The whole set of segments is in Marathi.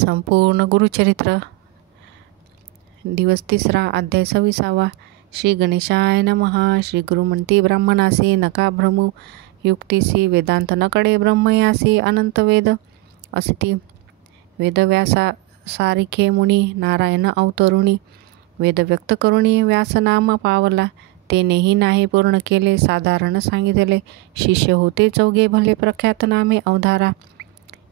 संपूर्ण गुरुचरित्र दिवस 3 अध्याय 26. श्री गणेशाय नमः. श्री गुरु म्हणती ब्राह्मणासी नका भ्रमू युक्तीसी वेदांत न कडे ब्रह्मयासी अनंत वेद असती वेदव्यासा सारिखे मुनी नारायण अवतरुणी वेद व्यक्त करुणी व्यास नाम पावला तेनेही नाही पूर्ण केले साधारण सांगितले शिष्य होते 4 भले प्रख्यात नामे अवधारा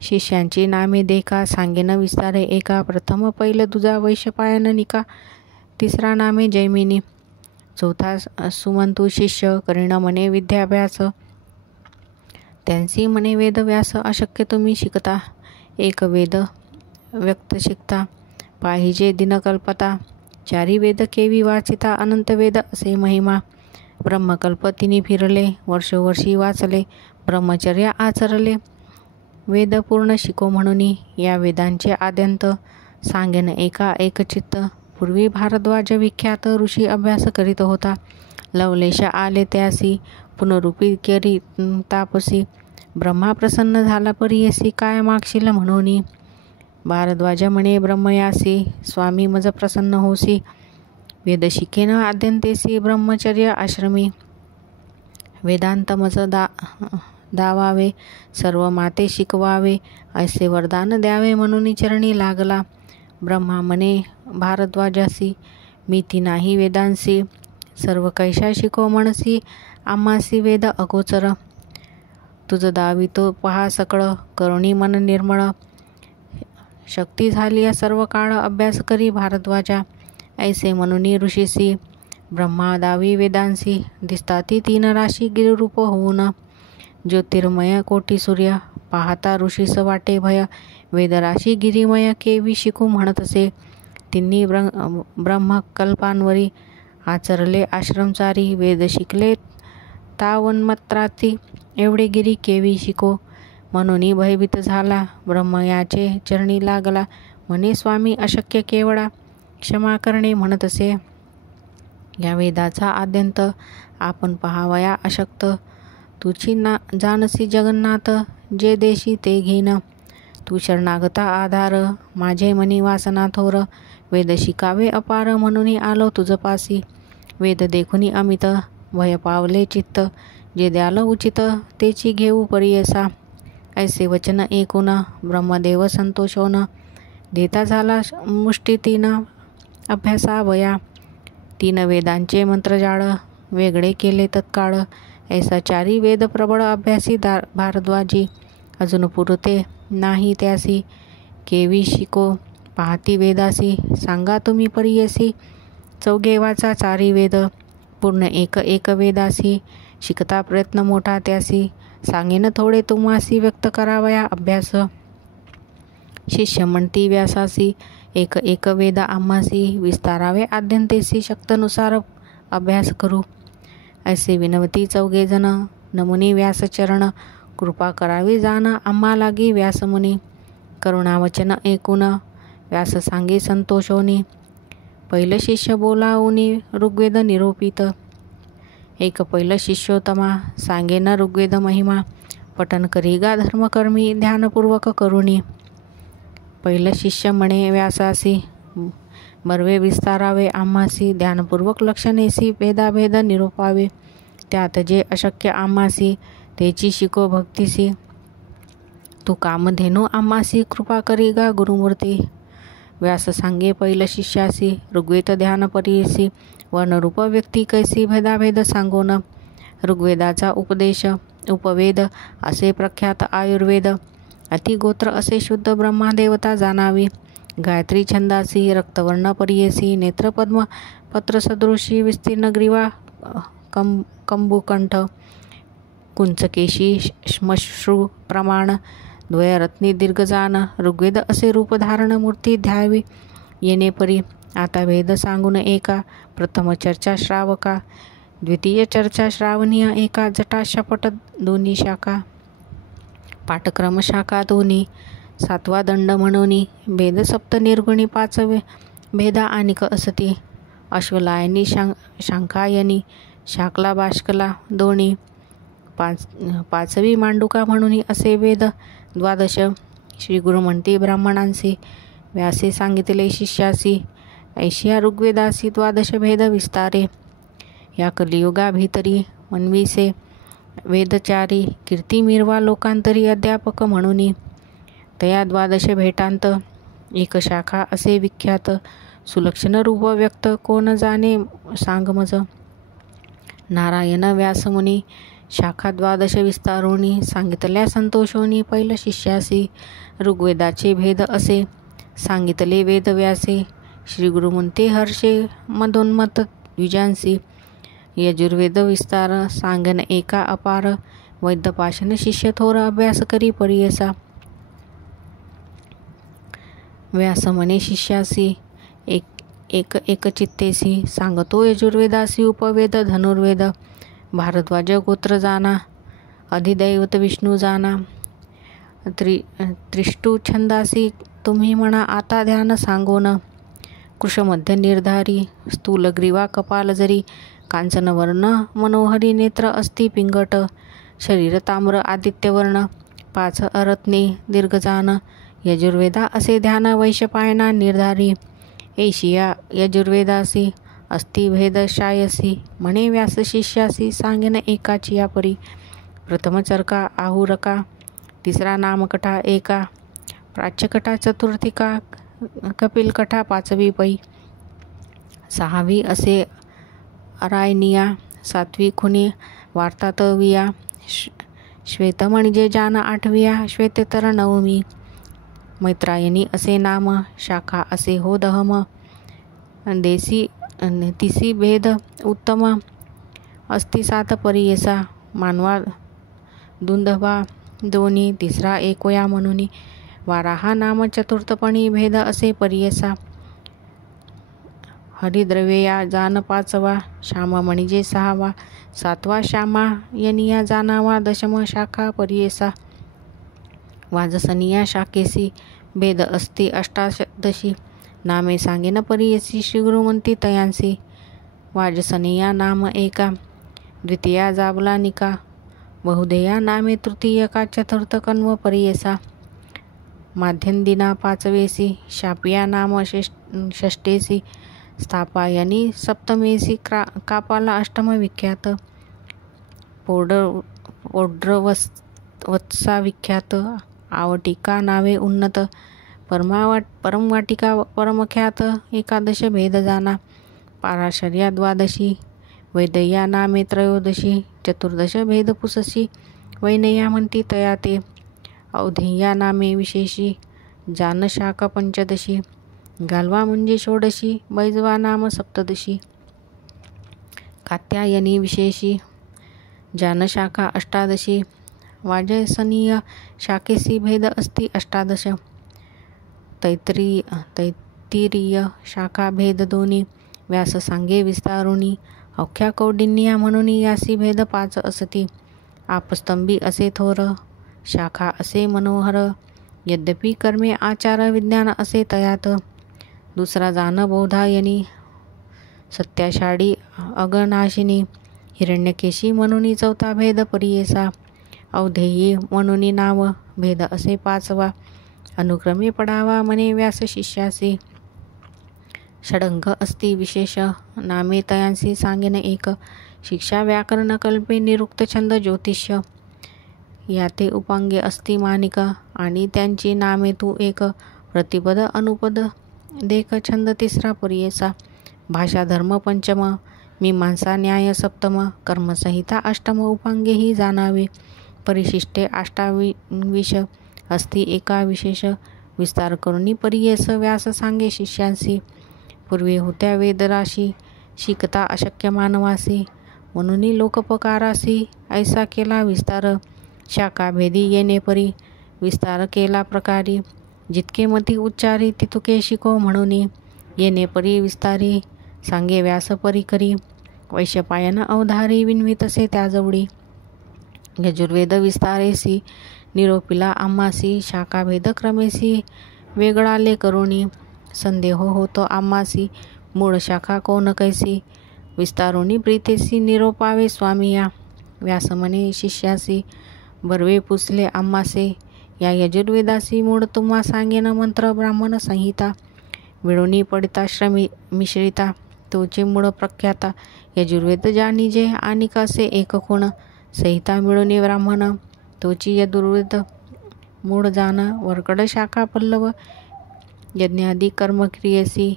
शिष्यांची नामे देखा सांगेन विस्तारे एका प्रथम पैल दुजा वैशपायन निका तिसरा नामे जैमिनी चौथा सुमंतू शिष्य करीण म्हणे विद्याभ्यास त्यांची म्हणे वेदव्यास अशक्य तुम्ही शिकता एक वेद व्यक्त शिकता पाहिजे दिनकल्पता 4 वेद केवी वाचिता अनंत वेद असे महिमा ब्रह्मकल्प तिनी फिरले वर्षोवर्षी वाचले ब्रह्मचर्य आचरले वेद पूर्ण शिको म्हणून या वेदांचे आद्यंत सांगेन एका एकचित्त पूर्वी भारद्वाज विख्यात ऋषी अभ्यास करीत होता लवलेश आले त्यासी पुनरुपी करी तापसी ब्रह्मा प्रसन्न झाला परियसी काय मागशील म्हणून भारद्वाज म्हणे ब्रह्मयासी स्वामी मज प्रसन्न होसी वेद शिकेन आद्यंतेसी ब्रह्मचर्य आश्रमी वेदांत मज दावावे सर्व माते शिकवावे असे वरदान द्यावे म्हणून चरणी लागला ब्रह्मा म्हणे भारद्वाजासी मी ती नाही वेदांसी सर्व कैशा शिको म्हणसी आम्हासी वेद अगोचर तुझ दावितो पहा सकळ करुणी मन निर्मळ शक्ती झाली सर्व काळ अभ्यास करी भारद्वाजा ऐसे म्हणून ऋषीसी ब्रह्मा दावी वेदांसी दिसताती 3 राशी गिरिरूप होऊन ज्योतिर्मय कोटी सूर्य पाहता ऋषीस वाटे भय वेदराशी गिरिमय केवी शिकू म्हणतसे तिन्ही ब्रह्मकल्पांवरी आचरले आश्रमचारी वेद शिकले तावन्मत्राती एवढे गिरी केवी शिको म्हणून भयभीत झाला ब्रह्मयाचे चरणी लागला म्हणे स्वामी अशक्य केवळा क्षमा करणे म्हणतसे या वेदाचा आद्यंत आपण पहावया अशक्त तुची जानसी जगन्नाथ जे देशी ते घेन तू शरणागता आधार माझे मनी वासना थोर वेद शिकावे अपार म्हणून आलो तुझ पासी वेद देखुनी अमित भय पावले चित्त जे द्याल उचित तेची घेऊ परियसा ऐसे वचन ऐकून ब्रह्मदेव संतोषोन देता झाला मुष्टी 3 अभ्यासावया 3 वेदांचे मंत्रजाळ वेगळे केले तत्काळ ऐसा 4 वेद प्रबळ अभ्यासी भारद्वाजी अजून पुरते नाही त्यासी केवी शिको पाहती वेदासी सांगा तुम्ही परियसी 4 वाचा 4 वेद पूर्ण एक वेदासी शिकता प्रयत्न मोठा त्यासी सांगेन थोडे तुम्हासी व्यक्त करावया अभ्यास शिष्य म्हणती व्यासासी एक वेद आम्हासी विस्तारावे आद्यंतेसी शक्तनुसार अभ्यास करू ऐसे विनवती 4 जण नमुनी व्यासचरण कृपा करावी जाण आम्हा लागी व्यासमुनी करुणावचन ऐकून व्यास सांगे संतोषोनी पहिलं शिष्य बोलावूनी ऋग्वेद निरूपित एक पहिलं शिष्योत्तमा सांगेन ऋग्वेद महिमा पठन करीगा धर्मकर्मी ध्यानपूर्वक करुणी पहिलं शिष्य म्हणे व्यासासी बर्वे विस्तारावे आम्हासी ध्यानपूर्वक लक्षणेसी भेदाभेद निरूपावे त्यात जे अशक्य आम्हासी तेची शिको भक्तीसी तू कामधेनू आम्हासी कृपा करीगा गुरुमूर्ती व्यास सांगे पहिलं शिष्यासी ऋग्वेद ध्यान परियसी वर्णरूप व्यक्ती कैसी भेदाभेद सांगोन ऋग्वेदाचा उपदेश उपवेद असे प्रख्यात आयुर्वेद अतिगोत्र असे शुद्ध ब्रह्मादेवता जाणावी गायत्री छंदासी रक्तवर्ण परियसी नेत्रपद्म पत्रसदृशी विस्तीर्ण ग्रीवा कंबुकंठ कुंचकेशी श्मश्रू प्रमाण द्वयरत्नी दीर्घजान ऋग्वेद असे रूप धारण मूर्ती ध्यावी येणे परी आता वेद सांगून एका प्रथम चर्चा श्रावका द्वितीय चर्चा श्रावणीय एका जटा शपट 2 शाखा पाठक्रम शाखा 2 7वा दंड म्हणून भेद सप्त निर्गुणी 5 भेदा आणिक असती अश्वलायनी शांखायनी शाकला बाष्कला 2 5वी मांडुका म्हणून असे वेद 12 श्री गुरु म्हणते ब्राह्मणांसी, व्यासे सांगितले शिष्यासी, ऐशिया ऋग्वेदासी द्वादश भेद विस्तारे. या कलियुगा भीतरी मनविसे वेदचारी, कीर्ती मिरवा लोकांतरी अध्यापक म्हणून. तया द्वादश भेटांत एक शाखा असे विख्यात, सुलक्षण रूप व्यक्त कोण जाणे सांग मज. नारायण व्यासमुनी शाखा द्वादश विस्तारोनी, सांगितल्या संतोषोनी पैल शिष्यासी. ऋग्वेदाचे भेद असे सांगितले वेदव्यासे, श्री गुरु म्हणते हर्षे मदोन्मत द्विजांसी. यजुर्वेद विस्तार सांगन एका अपार, वैद्यपाशन शिष्य थोर अभ्यास करी परियसा. व्यास म्हणे शिष्यासी, एक एक चित्तेसी, सांगतो यजुर्वेदासी उपवेद धनुर्वेद. भारद्वाज गोत्र जाना, अधिदैवत विष्णू जाना. त्रिष्टू छंदासी तुम्ही म्हणा आता ध्यान सांगोन. कृशमध्य निर्धारी, स्थूलग्रीवा कपाल जरी, कांचनवर्ण मनोहरी नेत्र अस्ति पिंगट. शरीर ताम्र आदित्यवर्ण, 5 अरत्ने दीर्घजान. यजुर्वेदा असे ध्यान वैशपायना निर्धारी. ऐशिया यजुर्वेदासी अस्ति भेद शायसी, म्हणे व्यास शिष्यासी सांगेन एकाची या परी. प्रथम चरका आहुरका, तिसरा नामकथा एका. प्राच्यकथा चतुर्थिका, कपिलकथा 5वी पै. 6वी असे अरायनिया, 7वी खुनी वार्तातविया. श्वेत म्हणजे जान 8व्या, श्वेतेतर 9वी. मैत्रायणी असे नाम, शाखा असे हो दहम. तिसी भेद उत्तम अस्ति 7 परियेसा. मानवा दुंदभा दोन्ही, तिसरा एकोया म्हणून. वाराहा नाम चतुर्थपणी, भेद असे परियेसा. हरिद्रव्या जान 5वा, श्याम म्हणजे 6वा. 7वा श्यामा यनिया जानावा, दशम शाखा परियेसा. वाजसनिया शाखेसी, भेद अस्ति 18 नामे सांगेन परियेसी. श्री गुरु म्हणती तयांसी. वाजसनिया नाम एका, द्वितीया जाबलानिका. बहुधेया नामे तृतीयका, चतुर्थ कन्व परियेसा. माध्यंदिना 5वेसी, शापिया नाम षष्ठेसी. स्थापायनी सप्तमेसी, कापाला अष्टम विख्यात. पौड्रवत्सा विख्यात. आवटिका नावे उन्नत. परमवाटिका परमख्यात. 11 भेद जाना. पाराशर्या 12, वैदया नामे 13. 14 भेद पुससी, वैनया म्हणती तया ते. औधेया नामे विशेषी, जान शाखा 15. गाल्वा म्हणजे 16, बैजवा नाम 17. कात्यायनी विशेषी, जान शाखा 18. वाजसनीय शाखेसी, भेद अस्ति 18. तैत्तिरीय शाखा भेद 2. व्यास सांगे विस्तारुनी. अवख्या कौंडिन्या म्हणून यासी भेद 5 असती. आपस्तंभी असे थोर, शाखा असे मनोहर. यद्यपि कर्मे आचार विज्ञान असे तयात. दुसरा जान बौधायनी, सत्याषाढी अगनाशिनी. हिरण्यकेशी म्हणून 4था भेद परियेसा. औधेयी म्हणून नाव, भेद असे 5वा. अनुक्रमे पडावा म्हणे व्यास शिष्यासी. षडंग अस्ति विशेष, नामे तयांसी सांगेन एक. शिक्षा व्याकरण कल्पे, निरुक्त छंद ज्योतिष्य. याते उपांगे अस्ति मानिक, आणि त्यांची नामे तू एक. प्रतिपद अनुपद देख, छंद 3रा परियेसा. भाषा धर्म 5म, मीमांसा न्याय 7म. कर्मसंहिता 8म, उपांगे ही जाणावे. परिशिष्टे 28 अस्ति एका विशेष. विस्तार करुनी परियेस व्यास सांगे शिष्यांसी. पूर्वी होत्या वेदराशी, शिकता अशक्य मानवासी. म्हणून लोकपकारासी, ऐसा केला विस्तार. शाखा भेदी येणे परी, विस्तार केला प्रकारी. जितके मती उच्चारी, तितुके शिको म्हणून. येणे परी विस्तारी, सांगे व्यास परी करी. वैशपायन अवधारी, विनवी तसे त्याजवळी. यजुर्वेद विस्तारेसी, निरोपिला आम्हासी. शाखाभेद क्रमेसी, वेगळाले करुणी. संदेह होतो आम्हासी, मूळ शाखा कोण कैसी. विस्तारुनी प्रीतेसी, निरोपावे स्वामिया. व्यास म्हणे शिष्यासी, बर्वे पुसले आम्हासे. या यजुर्वेदासी मूळ तुम्हा सांगेन मंत्र ब्राह्मण संहिता विळुनी पडिता श्रमी मिश्रिता तोचे मूळ प्रख्याता यजुर्वेद जानिजे आणि कसे एक कोण संहिता मिळून ब्राह्मण तोची यजुर्वेद मूळ जान वरकड शाखा पल्लव यज्ञादी कर्मक्रियेसी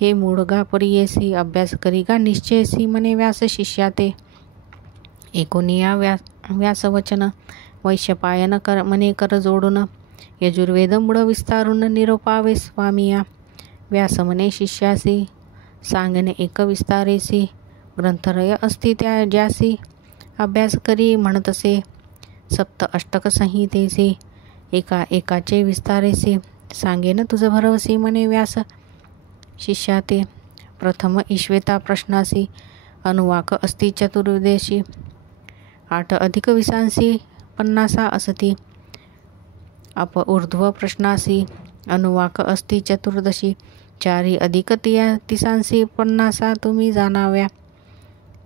हे मूळगा परियेसी अभ्यास करिगा निश्चयसी मने व्यास शिष्याते एकोनिया व्यासवचन वैश्यपायन कर मने कर जोडून यजुर्वेद मूळ विस्तारून निरोपावे स्वामिया व्यास मने शिष्यासी सांगणे एक विस्तारेसी ग्रंथरय असती त्या ज्यासी अभ्यास करी म्हणतसे सप्त अष्टक संहितेसी एका एकाचे विस्तारेसी सांगेन तुझ भरवसी मने व्यास शिष्याते प्रथम ईश्वेता प्रश्नासी अनुवाक असती चतुर्देशी 8 अधिक 20 50 असती अप ऊर्ध्व प्रश्नासी अनुवाक असती चतुर्दशी 4 अधिक 30 50 तुम्ही जाणाव्या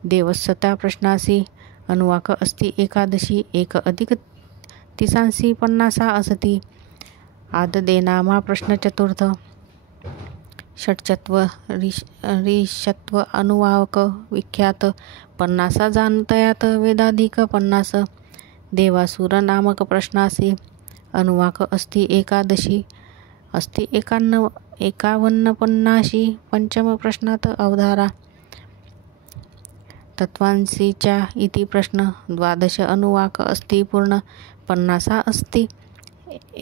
देवसता प्रश्नासी अनुवाक असती एकादशी 1 अधिक 30 50 असती आद देनामा प्रश्न चतुर्थ षटचत्व ऋषत्व अनुवाक विख्यात 50 जाणतयात वेदाधिक 50 देवासुर नामक प्रश्नासी अनुवाक असती एकादशी असती 51 50 पंचम प्रश्नात अवधारा तत्वांसीच्या इति प्रश्न 12 अनुवाक असती पूर्ण 50 असती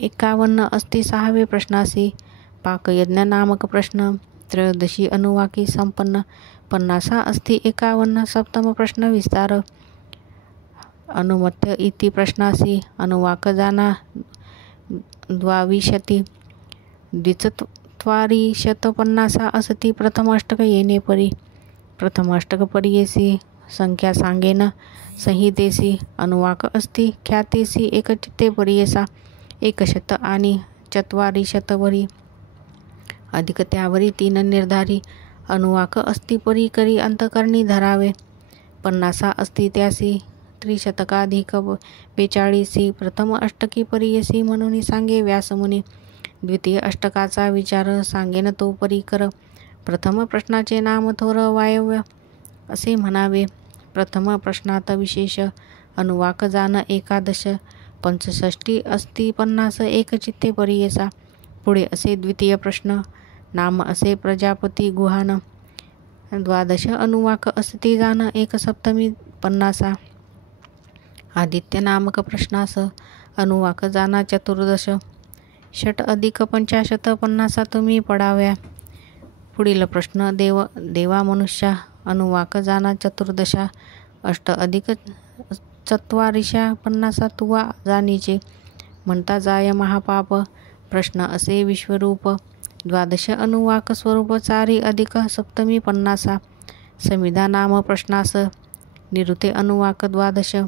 51 असती 6वे प्रश्नासी पाकयज्ञ नामक प्रश्न 13 अनुवाकी संपन्न 50 असती 51 सप्तम प्रश्न विस्तार अनुमत्य इति प्रश्नासी अनुवाक जाना 22 द्विचत्वारिशत 50 असती प्रथम अष्टक येणे परी प्रथम अष्टक परियेसी संख्या सांगेन संहितेसी अनुवाक असती ख्यातेसी एकचित्ते परियेसा 100 आणि 44 वरी अधिक त्यावरी 3 निर्धारी अनुवाक असती परी करी अंतकरणी धरावे 50 असती त्यासी त्रिशतकाधिक 42 प्रथम अष्टकी परियेसी म्हणून सांगे व्यासमुनी द्वितीय अष्टकाचा विचार सांगेन तो परी कर प्रथम प्रश्नाचे नाम थोर वायव्य असे म्हणावे प्रथम प्रश्नात विशेष अनुवाक जान 11 65 असती 50 एकचित्ते परियेसा पुढे असे द्वितीय प्रश्न नाम असे प्रजापती गुहान 12 अनुवाक असती जान 1 सप्तमी 50 आदित्य नामक प्रश्नास अनुवाक जाना 14 षट अधिक 50 50 तुम्ही पडाव्या पुढील प्रश्न देवा मनुष्या अनुवाक जाना 14 8 अधिक 44 50 तुवा जाणीचे म्हणता जाय महापाप प्रश्न असे विश्वरूप 12 अनुवाक स्वरूप 4 अधिक सप्तमी 50 समिधा नाम प्रश्नास निरुते अनुवाक 12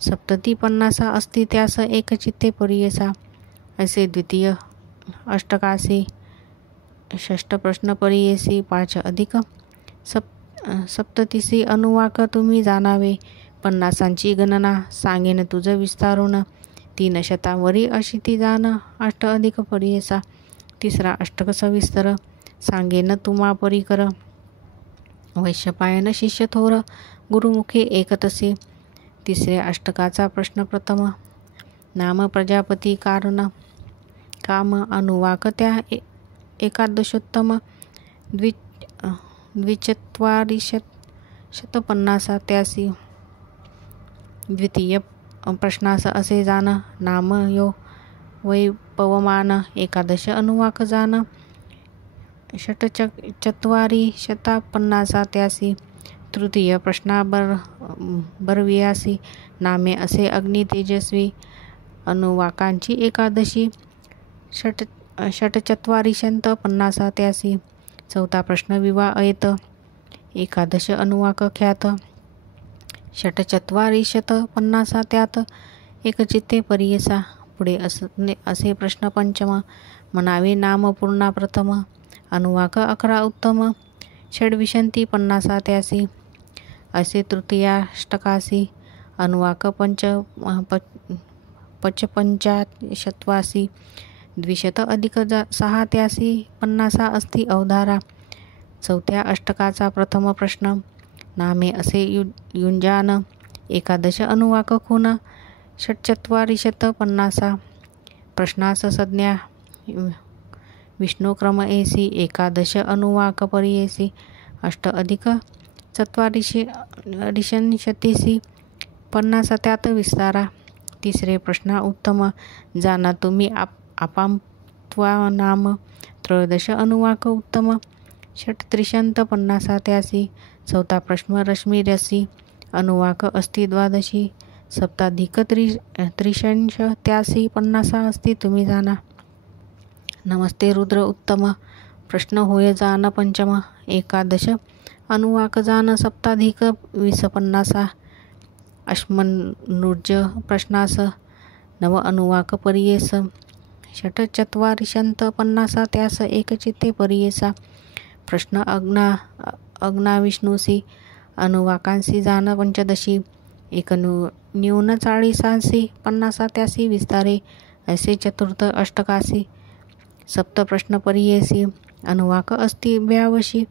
सप्तती 50 असती त्यास एकचित्ते परियेसा असे द्वितीय अष्टकासी षष्ठ प्रश्न परियेसी 5 अधिक सप्ततीसी अनुवाक तुम्ही जाणावे 50 गणना सांगेन तुझ विस्तारून 300 वरी अशिती जाण 8 अधिक परियेसा तिसरा अष्टक सविस्तर सांगेन तुम्हा परिकर वैश्यपायन शिष्य थोर गुरुमुखे एकतसे तिसऱ्या अष्टकाचा प्रश्न प्रथम नाम प्रजापती कारण काम अनुवाक त्या एकादशोत्तम द्विचत्वारिशत 50 त्यासी द्वितीय प्रश्नास असे जाण नाम यो वै पवमान 11 अनुवाक जान षटचत्वारिशत 50 त्यासी तृतीय प्रश्ना बरवियासी नामे असे अग्नि तेजस्वी अनुवाकांची एकादशी षटचत्वारिशत 50 त्यासी चौथा प्रश्न विवाह येत 11 अनुवाक ख्यात षटचत्वारिशत 50 त्यात एकचित्ते परियेसा पुढे असे प्रश्न पंचम म्हणावे नाम पूर्णा प्रथम अनुवाक 11 उत्तम षड्विशंती 50 त्यासी असे तृतीयाष्टकासी अनुवाक पचपंचाशत्वासी 200 अधिक 6 त्यासी 50 अस्ति अवधारा। चौथ्या अष्टकाचा प्रथम प्रश्न नामे असे युंजान 11 अनुवाक खून 450 प्रश्नास संज्ञा विष्णुक्रम एसी 11 अनुवाक परियेसी 8 अधिक 44 50 त्यात विस्तारा। तिसरे प्रश्न उत्तम जाना तुम्ही आपांत्वा नाम 13 अनुवाक उत्तम 33 त्यासी। चौथा प्रश्न रश्मी रसी अनुवाक अस्ति 12 सप्ताधिक 33 त्यासी 50 अस्ति तुम्ही जाना। नमस्ते रुद्र उत्तम प्रश्न होय जान पंचम 11 अनुवाक जान सप्ताधिक 20 50 अश्मनुज प्रश्नास 9 अनुवाक परियेस 44 50 त्यास एकचित्ते परियेसा। प्रश्न अग्ना विष्णुसी अनुवाकांसी जान 15 1 न्यून 40 50 त्यासी विस्तारे ऐसे चतुर्थ अष्टकासी। सप्त प्रश्न परियेसी अनुवाक अस्ति 82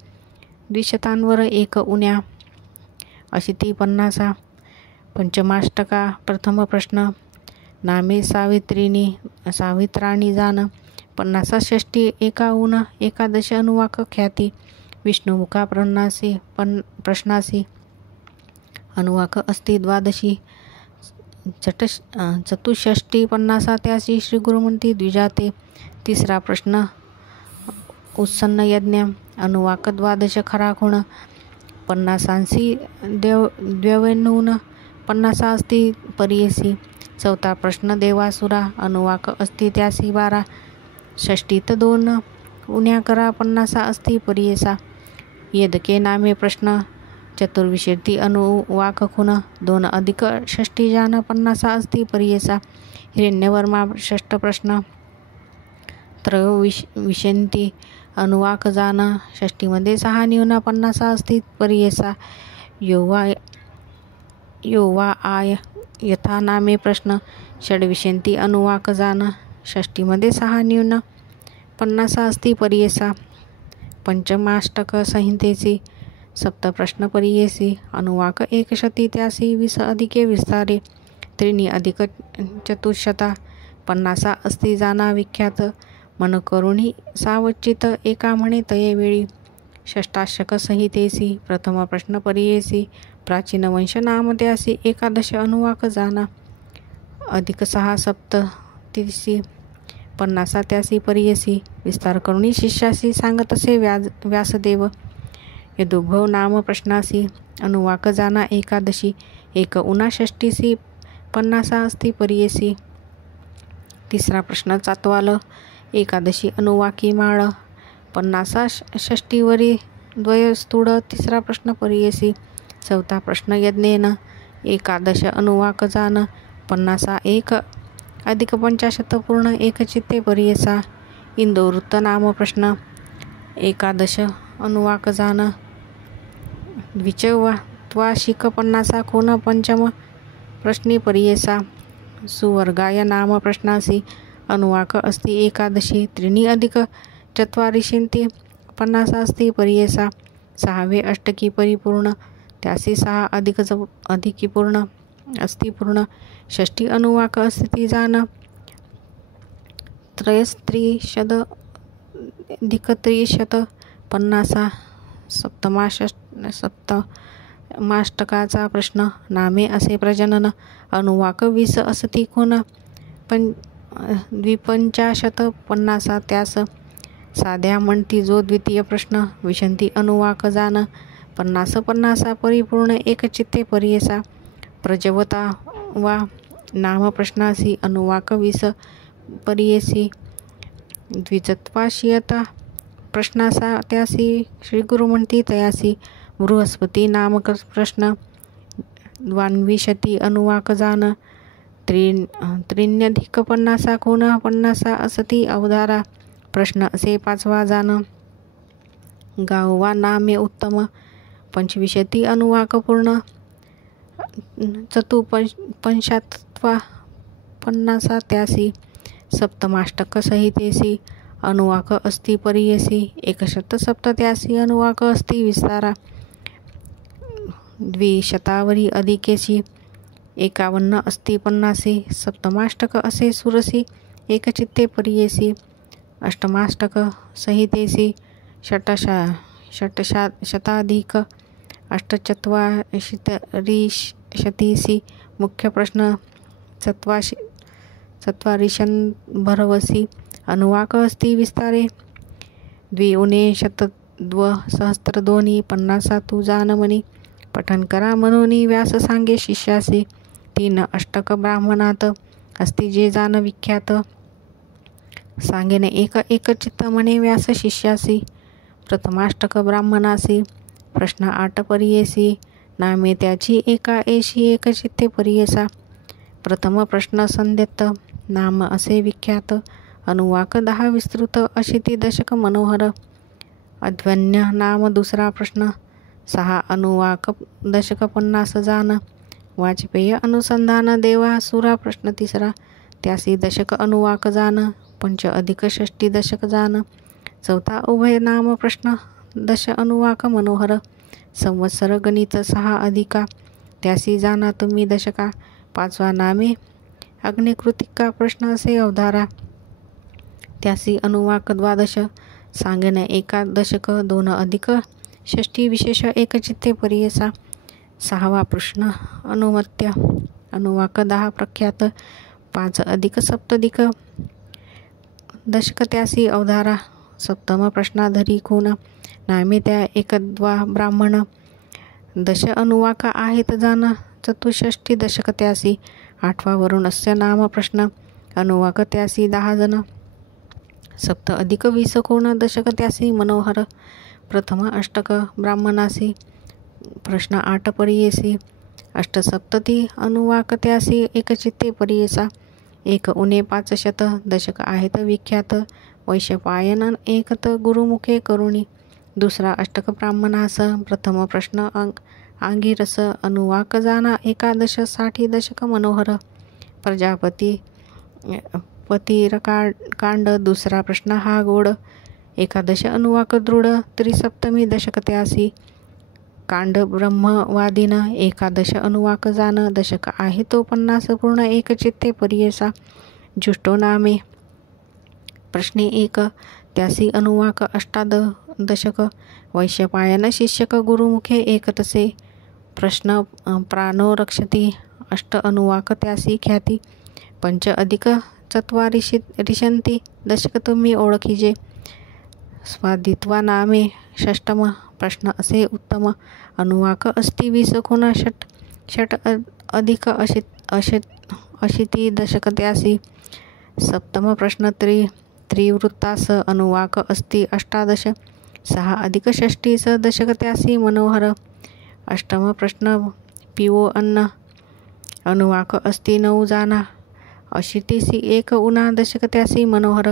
द्विशतांवर 1 उण्या अशिती 50। पंचमाष्टका प्रथम प्रश्न नामे सावित्राणी जान 50 षष्टी 1 ऊन 11 अनुवाक ख्याती। विष्णुमुखा प्रश्नासी अनुवाक अस्ति 12 चतुष्षष्टी 50 त्यासी श्री गुरुमंती द्विजाते। तिसरा प्रश्न उत्सन्न यज्ञ अनुवाक 12 खरा खुण 50 द्व्यवेनून 50 अस्ति परियेसी। चौथा प्रश्न देवासुरा अनुवाक अस्ति 12 षष्टीत 2 उण्या करा 50 अस्ति परियेसा। येदके नामे प्रश्न चतुर्विशेती अनुवाक खुण 2 अधिक षष्टी जान 50 अस्ति परियेसा। हिरण्यवर्मा षष्ठ प्रश्न त्रयोविशंती अनुवाक जान षष्टीमध्ये 6 न्यून 50 अस्ति परियेसा। योवा आय यथा नामे प्रश्न षड्विशंती अनुवाक जान षष्टीमध्ये 6 न्यून 50 अस्ति परियेसा। पंचमाष्टक संहितेसी सप्त प्रश्न परियेसी अनुवाक 1 त्यासी 20 अधिके विस्तारे। 3 अधिक 4 50 अस्ति जाना विख्यात मन करुणी सावचित एका म्हणे तये वेळी। षष्टाशक संहितेसी प्रथम प्रश्न परियेसी प्राचीन वंश नाम त्यासी 11 अनुवाक जाना अधिक 6 सप्ततीसी 50 त्यासी परियेसी। विस्तार करुणी शिष्यासी सांगत असे व्यासदेव। यदुभव नाम प्रश्नासी अनुवाक जाना 11 1 उना षष्टीसी 50 अस्ति परियेसी। तिसरा प्रश्न चातवाल 11 अनुवाकी माळ 50 षष्टीवरी द्वयस्तुड तिसरा प्रश्न परियेसी। चौथा प्रश्न यज्ञेन 11 अनुवाक जान 50 1 अधिक 50 पूर्ण एकचित्ते परियेसा। इंदोवृत्त नाम प्रश्न 11 अनुवाक जान द्विचत्वार्षिक 50 खून पंचम प्रश्नी परियेसा। सुवर्गाय नाम प्रश्नासी अनुवाक अस्ति 11 3 अधिक 44 50 अस्ति परियेसा। 6वे अष्टकी परिपूर्ण त्यासी 6 अधिकी पूर्ण अस्ति पूर्ण। षष्टी अनुवाक अस्ति जान त्रयस्त्रिशद अधिक 50। सप्तमाष्टकाचा प्रश्न नामे असे प्रजनन अनुवाक 20 अस्ति खून 250 50 त्यास। साध्या म्हणती जो द्वितीय प्रश्न विशंती अनुवाक जान 50 50 परिपूर्ण एकचित्ते परियेसा। प्रजवता वा नाम प्रश्नासी अनुवाक 20 परियेसी। द्विचत्वार्षीयता प्रश्नासा त्यासी श्री गुरुमंती तयासी। बृहस्पती नामक प्रश्न 22 अनुवाक जान 3 50 खून 50 असती अवधारा। प्रश्न असे 5वा जान गाववा नामे उत्तम 25 अनुवाक पूर्ण 4 पंचात्वा पन्नासा त्यासी सप्तमाष्टक संहितेसी अनुवाक अस्ति परियेसी 170 अनुवाक अस्ति विस्तारा द्विशतावरी अधिकेसी 51 अस्ति पन्नासी सप्तमाष्टक असे सुरसी एकचित्ते परियेसी अष्टमाष्टक संहितेसी षट्शताधिक अष्टचत्वारिंशतीसी मुख्य प्रश्न चत्वारिंशन्भरवसी अनुवाक अस्ति विस्तारे 2,19,202 पन्नासा तू जानमनी पठन करा म्हणून व्यास सांगे शिष्यासी 3 अष्टक ब्राह्मणात अस्ति जे जान विख्यात सांगेने एक चित्त म्हणे व्यास शिष्यासी प्रथमाष्टक ब्राह्मणासी प्रश्न 8 परियेसी नामे त्याची एका एशी एकचित्ते परियेसा प्रथम प्रश्न संध्यत नाम असे विख्यात अनुवाक 10 विस्तृत अशिती दशक मनोहर अध्वन्य नाम दुसरा प्रश्न 6 अनुवाक दशक 50 जान वाजपेय अनुसंधान देवा सुरा प्रश्न तिसरा त्यासी दशक अनुवाक जान 5 अधिक 6 दशक जान चौथा उभय नाम प्रश्न 10 अनुवाक मनोहर संवत्सर गणित 6 अधिका त्यासी जाना तुम्ही दशका 5वा नामे अग्निकृतिका प्रश्न असे अवधारा त्यासी अनुवाक 12 सांगणे 1 दशक 2 अधिक 6 विशेष एकचित्ते परियेसा 6वा प्रश्न अनुमत्य अनुवाक 10 प्रख्यात 5 अधिक सप्तधिक दशक त्यासी अवधारा 7म प्रश्नाधरी खून नामे त्या 1 ब्राह्मण 10 अनुवाक आहेत जाण 64 दशक त्यासी 8वा वरून अस्य नाम प्रश्न अनुवाक त्यासी 10 जण 7 अधिक 20 कोण दशक त्यासी मनोहर प्रथम अष्टक ब्राह्मणासी प्रश्न 8 परियेसी अष्टसप्तती अनुवाक त्यासी एकचित्ते परियेसा 1,500 दशक आहेत विख्यात वैशपायन एकत गुरुमुखे करुणी दुसरा अष्टक ब्राह्मणास प्रथम प्रश्न आंगिरस अनुवाक जाना 1160 दशक मनोहर प्रजापती पतिरकांड दुसरा प्रश्न हा गोड 11 अनुवाक दृढ त्रिसप्तमी दशक त्यासी कांड ब्रह्मवादीन 11 अनुवाक जान दशक आहे तो 50 पूर्ण एकचित्ते परियेसा जुष्टो नामे प्रश्ने 1 त्यासी अनुवाक 18 वैशपायन शिष्यक गुरुमुखे एकतसे प्रश्न प्राणो रक्षती 8 अनुवाक त्यासी ख्याती 5 अधिक 44 दशक तुम्ही ओळखीजे स्वादित्वा नामे षष्टम प्रश्न असे उत्तम अनुवाक अस्ति 20 खुण षट अधिक 80 दशक त्यासी सप्तम प्रश्न त्रिवृत्तास अनुवाक अस्ति 18 6 अधिक 36 दशक त्यासी मनोहर अष्टम प्रश्न पिवो अन्न अनुवाक अस्ति 9 जाना 81 उना दशक त्यासी मनोहर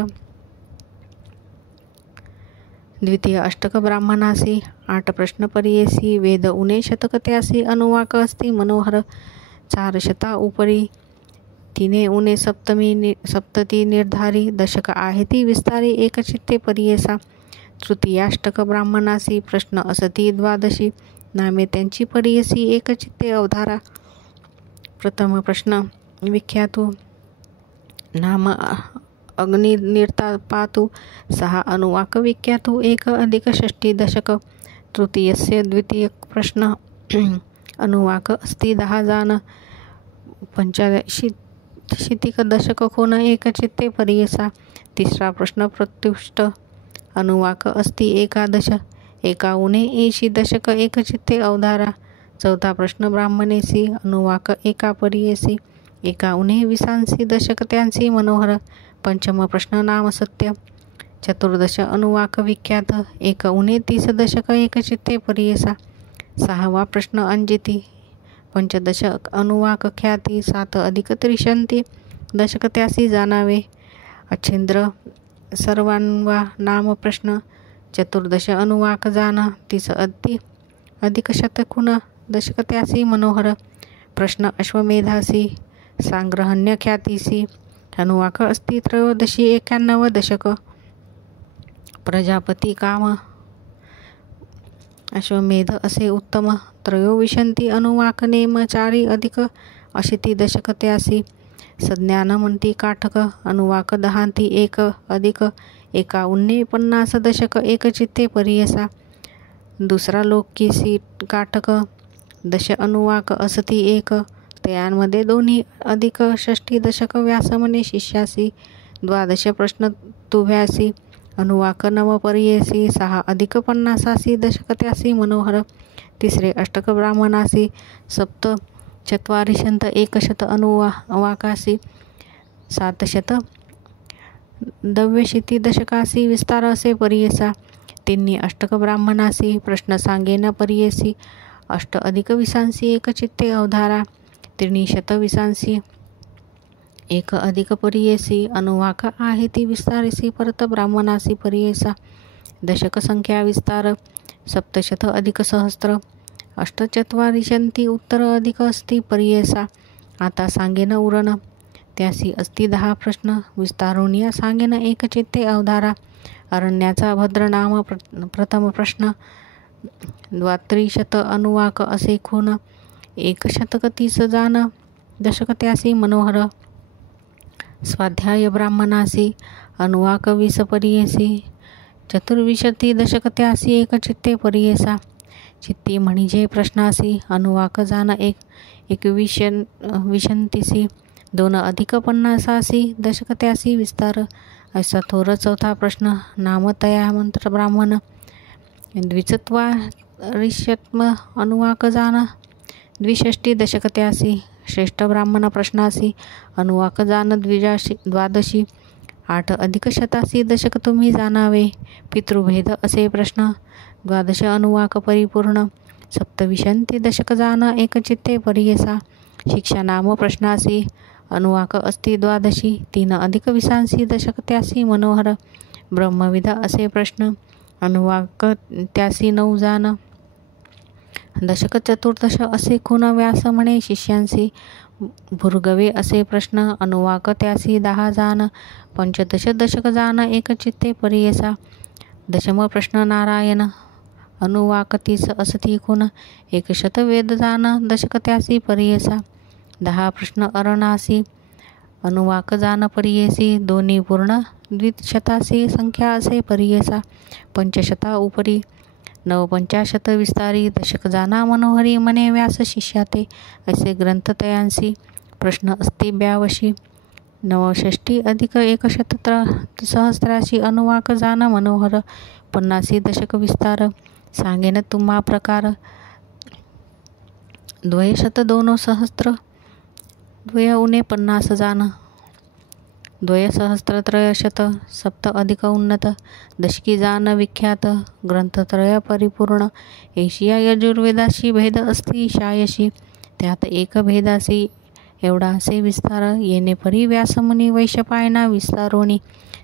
द्वितीय अष्टक ब्राह्मणासी 8 प्रश्न परियेसी वेद उणे शतक त्यासी अनुवाक अस्ति मनोहर 400 उपरी 3 उणे सप्तती निर्धारी दशक आहे ती विस्तारी एकचित्ते परियेसा तृतीयाष्टक ब्राह्मणासी प्रश्न असती 12 नामे त्यांची परियेसी एकचित्ते अवधारा प्रथम प्रश्न विख्यातू नाम अग्नि निर्तापातु 6 अनुवाक विख्यातु 1 अधिक 60 दशक तृतीयस्य द्वितीय प्रश्न अनुवाक अस्ति 10 जान 85 दशक खोन एकचित्ते परियेसा तिसरा प्रश्न प्रत्युष्ट अनुवाक अस्ति 11 81 दशक एकचित्ते अवधारा चौथा प्रश्न ब्राह्मणेसी अनुवाक 1 परियेसी 21 दशक त्यांसी मनोहर पंचम प्रश्न नाम सत्य चतुर्दश अनुवाक विख्यात 1 दशक एकचित्ते परियेसा 6वा प्रश्न अंजिती 15 अनुवाक ख्याती 7 अधिक 63 दशक त्यासी जाणावे अच्छेंद्र सर्वांवा नाम प्रश्न चतुर्दश अनुवाक जाना 30 अधिक शतकुन दशक त्यासी मनोहर प्रश्न अश्वमेधासी सांग्रहण्य ख्यातीसी अनुवाक अस्ति त्रयोदशी 91 दशक प्रजापती काम अश्वमेध असे उत्तम त्रयोविशंती अनुवाक नेम 4 अधिक अशिती दशक 83 सज्ञान म्हणती काठक अनुवाक 10 1 अधिक 51 दशक एक चित्ते परियसा दुसरा लोकीसी काठक दश अनुवाक असती 1 तयांमध्ये 2 अधिक 6 दशक व्यास म्हणे शिष्यासी 12 प्रश्न तुभ्यासी अनुवाक 9 परियेसी 6 अधिक 50 दशक 83 मनोहर तिसरे अष्टक ब्राह्मणासी सप्त चत्वारिशंत 100 अनुवाकासी 700 दव्यशिती दशकासी विस्तार असे परियेसा तिन्ही अष्टक ब्राह्मणासी प्रश्न सांगेन परियेसी 8 अधिक 20 एक चित्ते अवधारा 300 20 1 अधिक परियेसी अनुवाक आहे ती विस्तारेसी परत ब्राह्मणासी परियेसा दशक संख्या विस्तार 700 अधिक सहस्त्र 8 उत्तर अधिक अस्ति परियेसा आता सांगेन उरण त्यासी अस्ति 10 प्रश्न विस्तारुनिया सांगेन एक चित्ते अवधारा अरण्याचा भद्रनाम प्रथम प्रश्न 32 अनुवाक असे खून 130 जान दशक 83 मनोहर स्वाध्याय ब्राह्मणासी अनुवाक 20 परियेसी 24 दशक 83 एक चित्ते परियेसा चित्ती म्हणजे प्रश्नासी अनुवाक जान 21 2 अधिक 50 दशक 83 विस्तार ऐसा थोर चौथा प्रश्न नामतया मंत्र ब्राह्मण द्विचत्वारिशत्म अनुवाक जान 62 दशक 83 श्रेष्ठ ब्राह्मण प्रश्नासी अनुवाक जान 12 8 अधिक 87 दशक तुम्ही जाणावे पितृभेद असे प्रश्न 12 अनुवाक परिपूर्ण 27 दशक जान एक चित्ते परियेसा शिक्षा नाम प्रश्नासी अनुवाक अस्ति 12 3 अधिक 20 दशक 83 मनोहर ब्रह्मविद असे प्रश्न अनुवाक 9 जान दशक 14 असे खून व्यास म्हणे शिष्यांसी भुर्गवे असे प्रश्न अनुवाक 10 जान 15 दशक जान एक चित्ते परियेसा दशम प्रश्न नारायण अनुवाक 30 असती खून 100 वेद जान दशक 83 परियेसा 10 प्रश्न अरणासी अनुवाक जान परियेसी 2 पूर्ण 200 संख्या असे परियेसा 500 उपरी 9 विस्तारी दशक जाना मनोहरी मने व्यास शिष्याते असे ग्रंथ तयांसी प्रश्न अस्ति 82 69 अधिक 100 सहस्राशी अनुवाक जान मनोहर 50 दशक विस्तार सांगेन तुम्हा प्रकार 202 सहस्त्र 249 जान 2 सप्त अधिक उन्नत दशकी जान विख्यात ग्रंथत्रय परिपूर्ण एशिया यजुर्वेदाशी भेद अस्ति शायशी त्यात एक भेदासी एवढा असे विस्तार येणे परी व्यासमुनी वैशपायना विस्तारोनी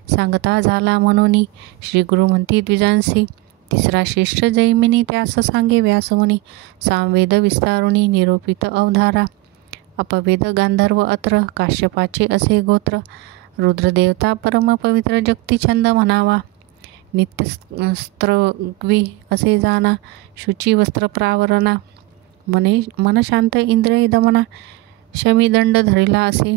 सांगता झाला म्हणून श्री गुरु म्हणती द्विजांसी तिसरा श्रेष्ठ जैमिनी त्यास सांगे व्यासमुनी सामवेद विस्तारुनी निरूपित अवधारा अपवेद गांधर्व अत्र काश्यपाचे असे गोत्र रुद्रदेवता परम पवित्र जगती छंद म्हणावा नित्यस्त्रग्वी असे जाना शुची वस्त्र प्रावरणा मन शांत इंद्रिय दमना शमीदंड धरिला असे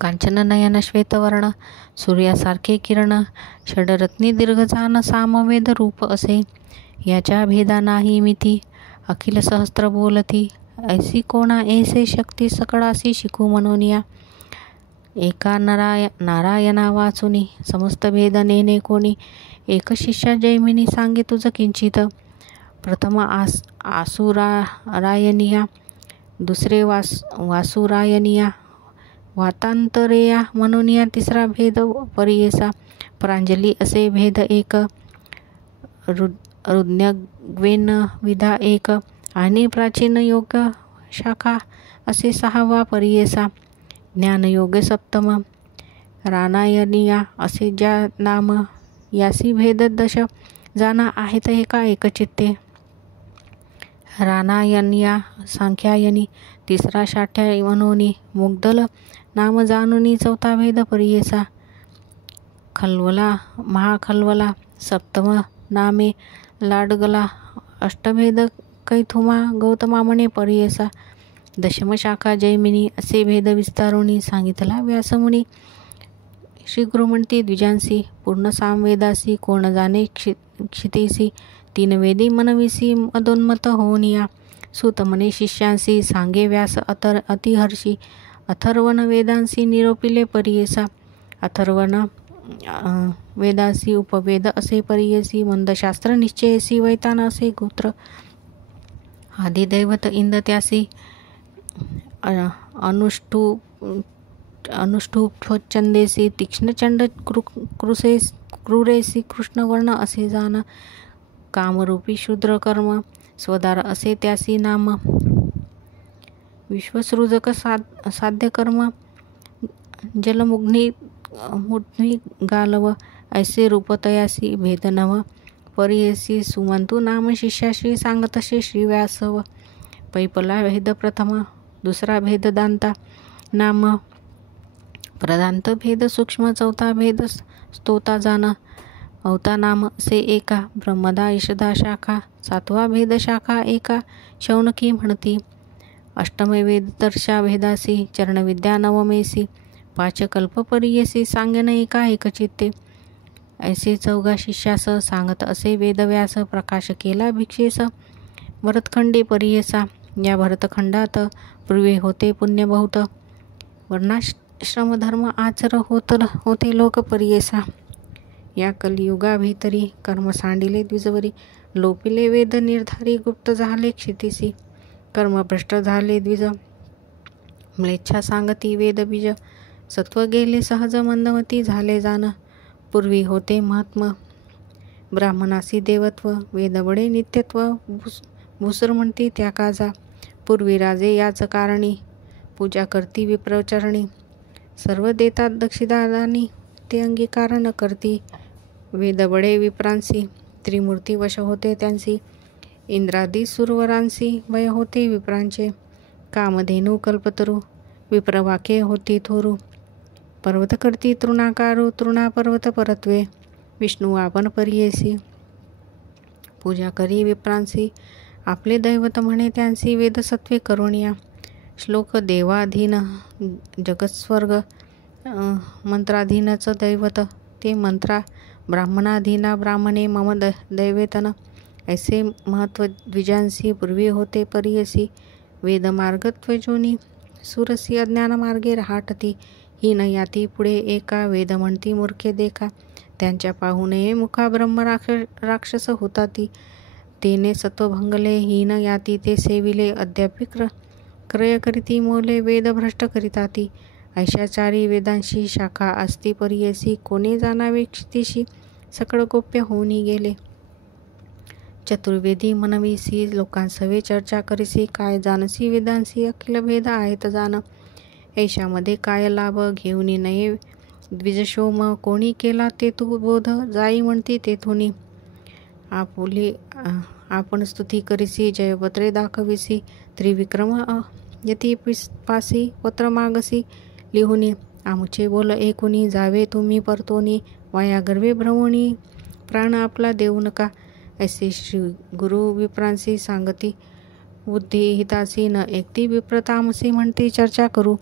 कांचन नयन श्वेतवर्ण सूर्यासारखे किरण षडरत्नी दीर्घजान सामवेद रूप असे याच्या भेदा नाही मिती अखिल सहस्त्र बोलती ऐसी कोणा ऐसे शक्ती सकळासी शिकू मनोनिया एका नारायणा वाचुनी समस्त भेद नेने कोणी एक शिष्या जैमिनी सांगे तुझ किंचित प्रथम आसुरायनिया दुसरे वासुरायनिया वातांतरेया मनोनिया तिसरा भेद परियेसा प्रांजली असे भेद एक रुद्रग्वेन विधा एक आणि प्राचीन योग शाखा असे 6वा परियेसा ज्ञानयोग सप्तम रानायनिया असे ज्या नाम यासी भेद दश जाना आहेत एका एकचित्ते रानायनिया सांख्यायनी तिसरा शाठ्या मनोनी मुग्धल नाम जानुनी, चौथा भेद परियेसा खलवला महाखलवला, सप्तम नामे लाडगला, अष्टभेद कैथुमा गौतमा म्हणे परियेसा, दशम शाखा जैमिनी असे भेद विस्तारुनी सांगितला व्यासमुनी. श्री गुरु म्हणती द्विजांसी पूर्ण सामवेदासी, कोण जाणे क्षितेसी, तीन वेदी मनविसी मदोन्मत होनिया. सूत म्हणे शिष्यांसी, सांगे व्यास अतिहर्षी, अथर्वण वेदांसी निरोपिले परियेसा, अथर्वण वेदासी उपवेद असे परियेसी, मंदशास्त्र निश्चयसी, वैतान असे गोत्र, आदिदैवत इंद त्यासी, अनुष्ठुप्छंदेसी, तीक्ष्णचंड क्रूरेसी, कृष्णवर्ण असे जाण, कामरूपी शूद्र कर्म, स्वदार असे त्यासी नाम, विश्वसृजक साध्य कर्म, जलमुग्नी गालव ऐसे रूपतयासी, भेद नव परियेसी, सुमंतू नाम शिष्याशी, सांगतसे श्री व्यासव. पैपला भेद प्रथम, दुसरा भेद दांता नाम, प्रदांत भेद सूक्ष्म, चौथा भेद स्तोता जाण, अवता नाम असे एका, ब्रह्मदा यशदा शाखा, सातवा भेद शाखा एका शौनकी म्हणती, अष्टमे वेद दर्शा भेदासी, चरणविद्या नवमेसी, पाचकल्प परियेसी, सांगेन एका एकचित्ते, ऐसे चौघा शिष्यास, सांगत असे वेदव्यास, प्रकाश केला भिक्षेस भरतखंडे परियेसा. या भरतखंडात पूर्वी होते पुण्य बहुत, वर्णाश्रम धर्म आचर होते लोक परियेसा. या कलियुगा भीतरी कर्म सांडिले द्विजवरी, लोपिले वेद निर्धारी, गुप्त झाले क्षितिसी, कर्मभ्रष्ट झाले द्विज, म्लेच्छा सांगती वेद बीज, सत्व गेले सहज मंदमती झाले जाण, पूर्वी होते महात्म ब्राह्मणासी देवत्व, वेद बडे नित्यत्व, भूसर म्हणती त्या काजा, पूर्वी राजे याच कारणी, पूजा करती विप्रचरणी, सर्व देतात दक्षिदादानी, ते अंगीकार न करती, वेद बडे विप्रांसी, त्रिमूर्ती वश होते त्यांसी, इंद्रादी सुरवरांसी वय होते विप्रांचे, कामधेनू कल्पतरू, विप्रवाक्ये होती थोरू, पर्वत करती तृणाकारू, तृणा पर्वत परत्वे, विष्णू आपण परियेसी, पूजा करी विप्रांसी, आपले दैवत म्हणे त्यांसी, वेदसत्वे करुणिया, श्लोक देवाधीन जगत्स्वर्ग, मंत्राधीनच दैवत, ते मंत्रा ब्राह्मणाधीना, ब्राह्मणे मम दैवेतन, ऐसे महत्व द्विजांसी, पूर्वी होते परियसी, वेदमार्गत्वजोनी, सुरसी अज्ञान मार्गे रहाटती, ही न याती पुढे एका, वेद म्हणती मूर्खे देखा, त्यांच्या पाहुणे मुखा ब्रह्म राक्षस होताती, तेने सत्व भंगले, ही न याती ते सेविले, अद्यापि क्रय करीती मोले, वेद भ्रष्ट करीताती, ऐशाचारी वेदांशी शाखा असती परियेसी, कोणी जाणावे क्षितिशी, सकळ गोप्य होऊनी गेले, चतुर्वेदी मनवीसी, लोकांसवे चर्चा करीसी, काय जानसी वेदांसी, अखिल भेद आहेत जाण, ऐशामध्ये काय लाभ घेऊनी नये द्विजशोम, कोणी केला ते तू बोध, जाई म्हणती तेथुनी, आपुली आपण स्तुती करीसी, जयपत्रे दाखविसी, त्रिविक्रम यती पासी, पत्र मागसी लिहुनी, आमुचे बोल ऐकुनी, जावे तुम्ही परतोनी, वाया गर्वे भ्रमणी, प्राण आपला देऊ नका, ऐसे श्री गुरु विप्रांसी सांगती, बुद्धी हितासी न एकती विप्रतामसी म्हणती, चर्चा करू,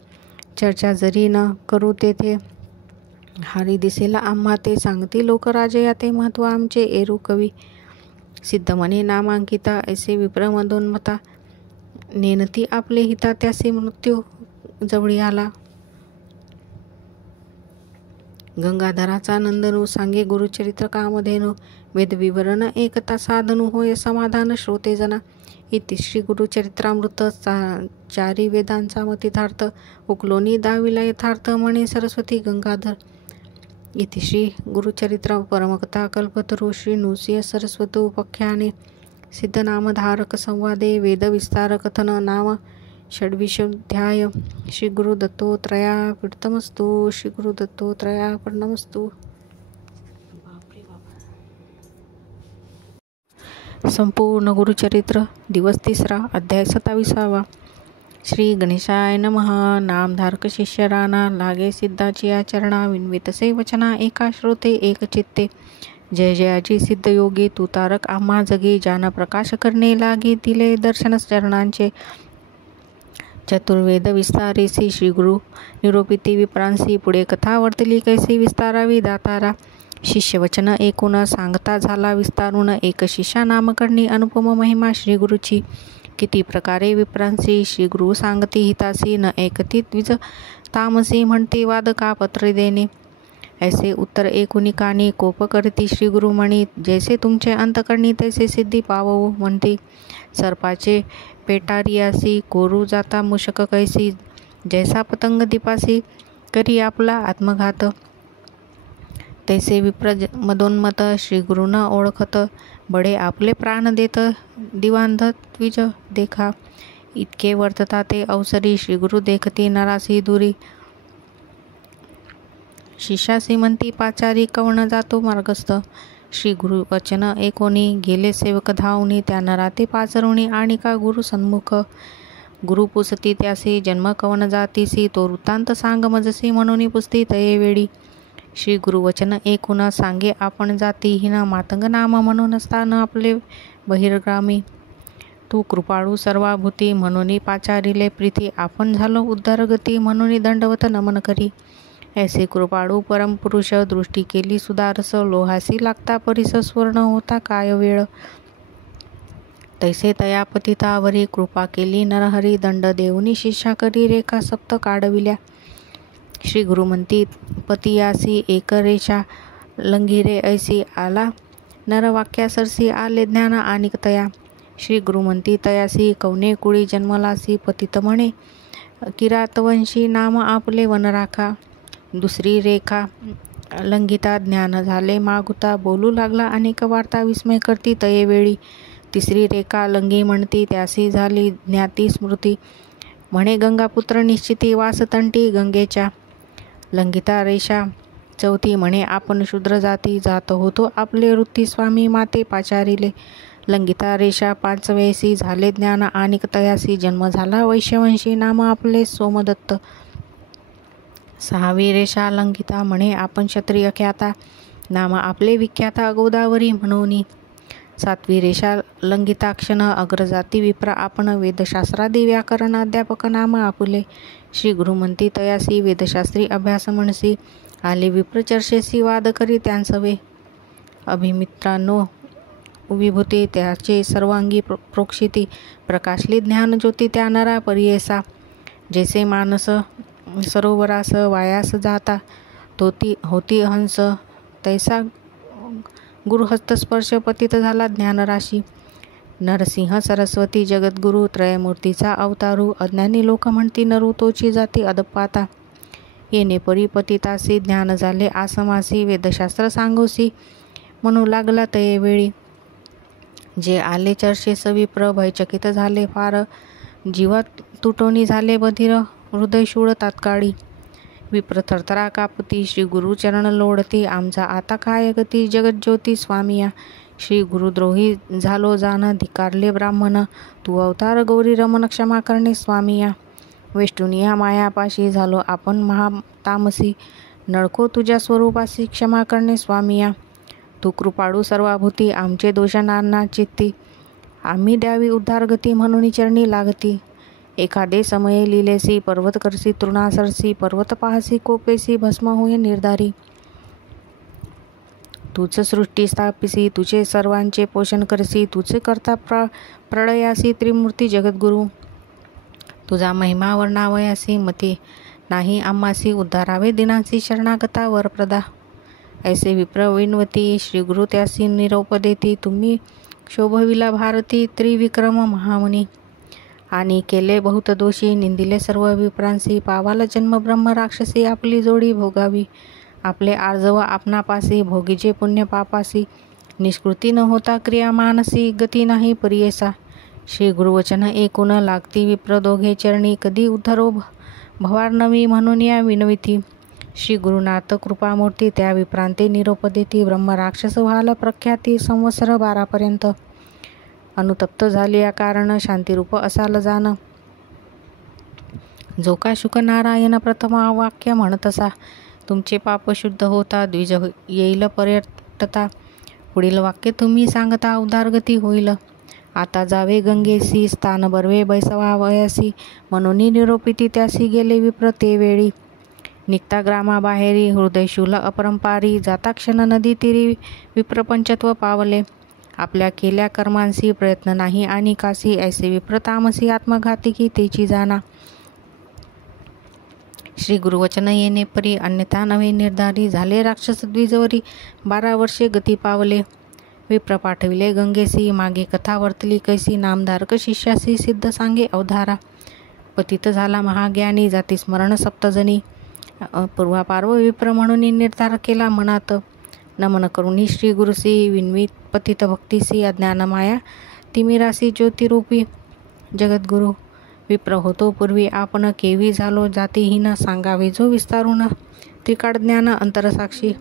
चर्चा जरी न करू तेथे हारी दिसेला आम्हा, ते सांगती लोकराजया, ते महत्व आमचे एरू कवी, सिद्ध म्हणे नामांकिता, ऐसे विप्र मदोन्मता, नेनती आपले हिता, त्यासे मृत्यू जवळी आला, गंगाधराचा नंदनू, सांगे गुरुचरित्र कामधेनू, वेद विवरण एकता साधनू, होय समाधान श्रोते जना, इति श्री गुरुचरित्रामृत, चारी वेदांचा मतितार्थ, उकलोनी दाविला यथार्थ, म्हणे सरस्वती गंगाधर, इति श्री गुरुचरित्र परमकथा कल्पतरू, श्री नृसिंह सरस्वती उपाख्याने, सिद्धनामधारक संवादे, वेद विस्तार कथन, नाम षड्विंशोऽध्याय, श्री गुरुदत्तोत्रयार्पणमस्तु, श्री गुरुदत्तोत्रयार्पणमस्तु. संपूर्ण गुरुचरित्र, दिवस 3, अध्याय 27. श्री गणेशाय नमः. नामधारक शिष्य राणा लागे सिद्धाची आचरणा विन्वितसे वचना एका श्रोते एक चित्ते. जय जयाची सिद्ध योगी तू तारक आम्हा जगी ज्ञान प्रकाश करणे लागी दिले दर्शन चरणांचे. चतुर्वेद विस्तारेसी श्री गुरु निरोपिती विप्रांसी पुढे कथा वर्तली कैसी विस्तारावी दातारा. शिष्यवचन ऐकून सांगता झाला विस्तारून एक शिष्या नामकरणी अनुपम महिमा श्री गुरुची. किती प्रकारे विप्रांसी श्री गुरु सांगती हितासी न ऐकती द्विज तामसी म्हणती वाद का पत्र देणे. ऐसे उत्तर ऐकुनी कानी कोप करती श्री गुरु म्हणी जैसे तुमचे अंतकरणी तैसे सिद्धी पावू म्हणती. सर्पाचे पेटारियासी कोरू जाता मूषक कैसी जैसा पतंग दीपासी करी आपला आत्मघात. तैसे विप्र मदोन्मत श्री गुरुना ओळखत बडे आपले प्राण देत दिवांध द्विज देखा. इतके वर्तता ते अवसरी श्री गुरु देखती नरासी दुरी. शिष्यासी म्हणती पाचारी कवण जातो मार्गस्थ. श्री गुरु वचन ऐकोनी गेले सेवक धावनी त्या नराते पाचरुणी आणि का गुरु सन्मुख. गुरु पुसती त्यासी जन्म कवन जातीसी तो वृत्तांत सांग मजसी म्हणून पुसती तये वेळी. श्री गुरु वचन ऐकून सांगे आपण जाती हिन मातंग नाम म्हणून स्थान आपले बहिर्गामी. तू कृपाळू सर्वाभूती म्हणून पाचारिले प्रीती आपण झालो उद्धारगती म्हणून दंडवत नमन करी. ऐसे कृपाळू परमपुरुष दृष्टी केली सुदारस लोहासी लागता परिस स्वर्ण होता काय वेळ. तैसे तया पतितावरी कृपा केली नरहरी दंड देऊनी शिष्या करी रेखा सप्त काढविल्या. श्री गुरु म्हणती पतियासी एक रेषा लंघिरे ऐसी आला नरवाक्या सरसी आले ज्ञान आणिक तया. श्री गुरु म्हणती तयासी कवने कुळी जन्मलासी पतित म्हणे किरातवंशी नाम आपले वन राखा. दुसरी रेखा लंघिता ज्ञान झाले मागुता बोलू लागला अनेक वार्ता विस्मय करती तये वेळी. तिसरी रेखा लंघी म्हणती त्यासी झाली ज्ञाती स्मृती म्हणे गंगापुत्र निश्चिती वासतंटी गंगेच्या. लंघिता रेषा चौथी म्हणे आपण शूद्र जाती जात होतो आपले वृत्ती स्वामी माते पाचारिले. लंघिता रेषा पाचवेसी झाले ज्ञान आणिक तयासी जन्म झाला वैश्यवंशी नाम आपले सोमदत्त. सहावी रेषा लंघिता म्हणे आपण क्षत्रिय ख्याता नाम आपले विख्याता गोदावरी म्हणून. सातवी रेषा लंघिताक्षण अग्रजाती विप्र आपण वेदशास्त्रादी व्याकरण अध्यापक नाम आपले. श्री गुरु म्हणती तयासी वेदशास्त्री अभ्यास म्हणसी आले विप्र चर्चेसी वाद करी त्यांसवे. अभिमित्रांनो विभूती त्याचे सर्वांगी प्रोक्षिती प्रकाशली ज्ञान ज्योती त्या नरा परियेसा. जैसे मानस सरोवरास वायास जाता तोती होती हंस तैसा गुरुहस्तस्पर्श पतित झाला ज्ञानराशी. नरसिंह सरस्वती जगद्गुरु त्रयमूर्तीचा अवतारू अज्ञानी लोक म्हणती नरू तोची जाती अदपाता. येणे परी पतितासी ज्ञान झाले आसमासी वेदशास्त्र सांगोसी म्हणू लागला तये वेळी. जे आले चर्चेस विप्र भयचकित झाले फार जीवात तुटोनी झाले बधीर हृदय शूळ तात्काळी. विप्र थरथरा कापती श्री गुरु चरण लोडती आमचा आता काय गती जगज्योती स्वामिया. श्री गुरुद्रोही झालो जाण धिकारले ब्राह्मण तू अवतार गौरी रमण क्षमा करणे स्वामिया. वेष्टुनिया मायापाशी झालो आपण महातामसी नळको तुझ्या स्वरूपासी क्षमा करणे स्वामिया. तू कृपाळू सर्वाभूती आमचे दोष नाना चित्ती आम्ही द्यावी उद्धारगती म्हणून चरणी लागती. एखादे समये लिलेसी पर्वत करसी तृणासरसी पर्वत पाहसी कोपेसी भस्म होय निर्धारी. तूच सृष्टी स्थापिसी तुझे सर्वांचे पोषण करसी तुझे करता प्रळयासी त्रिमूर्ती जगद्गुरु. तुझा महिमा वर्णावयासी मती नाही आम्हासी उद्धारावे दिनासी शरणागता वरप्रदा. ऐसे विप्र विनवती श्री गुरु त्यासी निरोप देती तुम्ही शोभविला भारती त्रिविक्रम महामुनी. आणि केले बहुत दोषी निंदिले सर्व विप्रांसी पावाला जन्म ब्रह्म राक्षसी आपली जोडी भोगावी. आपले आर्जव आपणापासी भोगीचे पुण्य पापासी निष्कृती न होता क्रिया मानसी गती नाही परियेसा. श्री गुरुवचन ऐकून लागती विप्र दोघे चरणी कधी उद्धरो भवार्णवी म्हणून या विनविती. श्री गुरुनाथ कृपामूर्ती त्या विप्रांते निरोप देती ब्रह्म राक्षस व्हाल प्रख्याती संवत्सर 12 अनुतप्त झाली या कारण शांतिरूप असाल जाण. जो का शुक नारायण प्रथम वाक्य म्हणतसा, तुमचे पाप शुद्ध होता द्विज येईल पर्यटता. पुढील वाक्य तुम्ही सांगता उदारगती होईल. आता जावे गंगेसी स्थान बर्वे बैसवावयासी, म्हणून निरोपिती त्यासी गेले विप्र ते वेळी. निघता ग्रामाबाहेरी हृदयशूल अपरंपारी, जाता क्षण नदी तीरी विप्र पंचत्व पावले. आपल्या केल्या कर्मांसी प्रयत्न नाही आणि कासी, ऐसे विप्र तामसी आत्मघातिकी तेची जाणा. श्री गुरुवचन येणे परी अन्यथा नवे निर्धारी, झाले राक्षस द्विजवरी 12 वर्षे गती पावले. विप्र पाठविले गंगेसी मागे कथा वर्तली कैसी, नामधारक शिष्यासी सिद्ध सांगे अवधारा. पतित झाला महाज्ञानी जाती स्मरण सप्तजनी, पूर्वापार्व विप्र म्हणून निर्धार केला मनात. नमन करुणी श्री गुरुसी विन्वित पतित भक्तीसी, अज्ञान माया तिमिरासी ज्योतिरूपी जगद्गुरु. विप्र होतो पूर्वी आपण केवी झालो जातीहीन, सांगावे जो विस्तारून त्रिकाळ ज्ञान अंतरसाक्षी.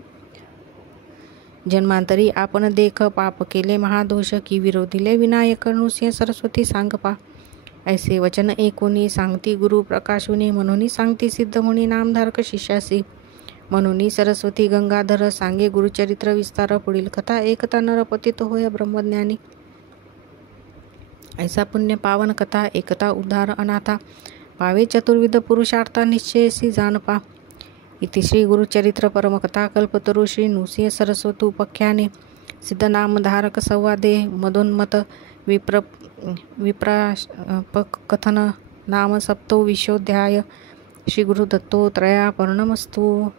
जन्मांतरी आपण देख पाप केले महादोष, की विरोधिले विनायक नृसिंह सरस्वती सांगपा. ऐसे वचन ऐकोनी सांगती गुरु प्रकाशुनी, म्हणून सांगती सिद्ध मुनी नामधारक शिष्यासी. म्हणून सरस्वती गंगाधर सांगे गुरुचरित्र विस्तार, पुढील कथा एकता नरपतित होय ब्रह्मज्ञानी. ऐसा पुण्य पावन कथा एकता उद्धार अनाथा, पावे चतुर्विध पुरुषार्था निश्चयसी जानपा. इति श्री गुरुचरित्र परमकथा कल्पतरु श्री नृसिंह सरस्वती उपाख्याने सिद्धनामधारक संवादे मदोन्मत विप्रापकथन नाम सप्तो विशोध्याय. श्री गुरुदत्तोत्रयापर्णमस्तु.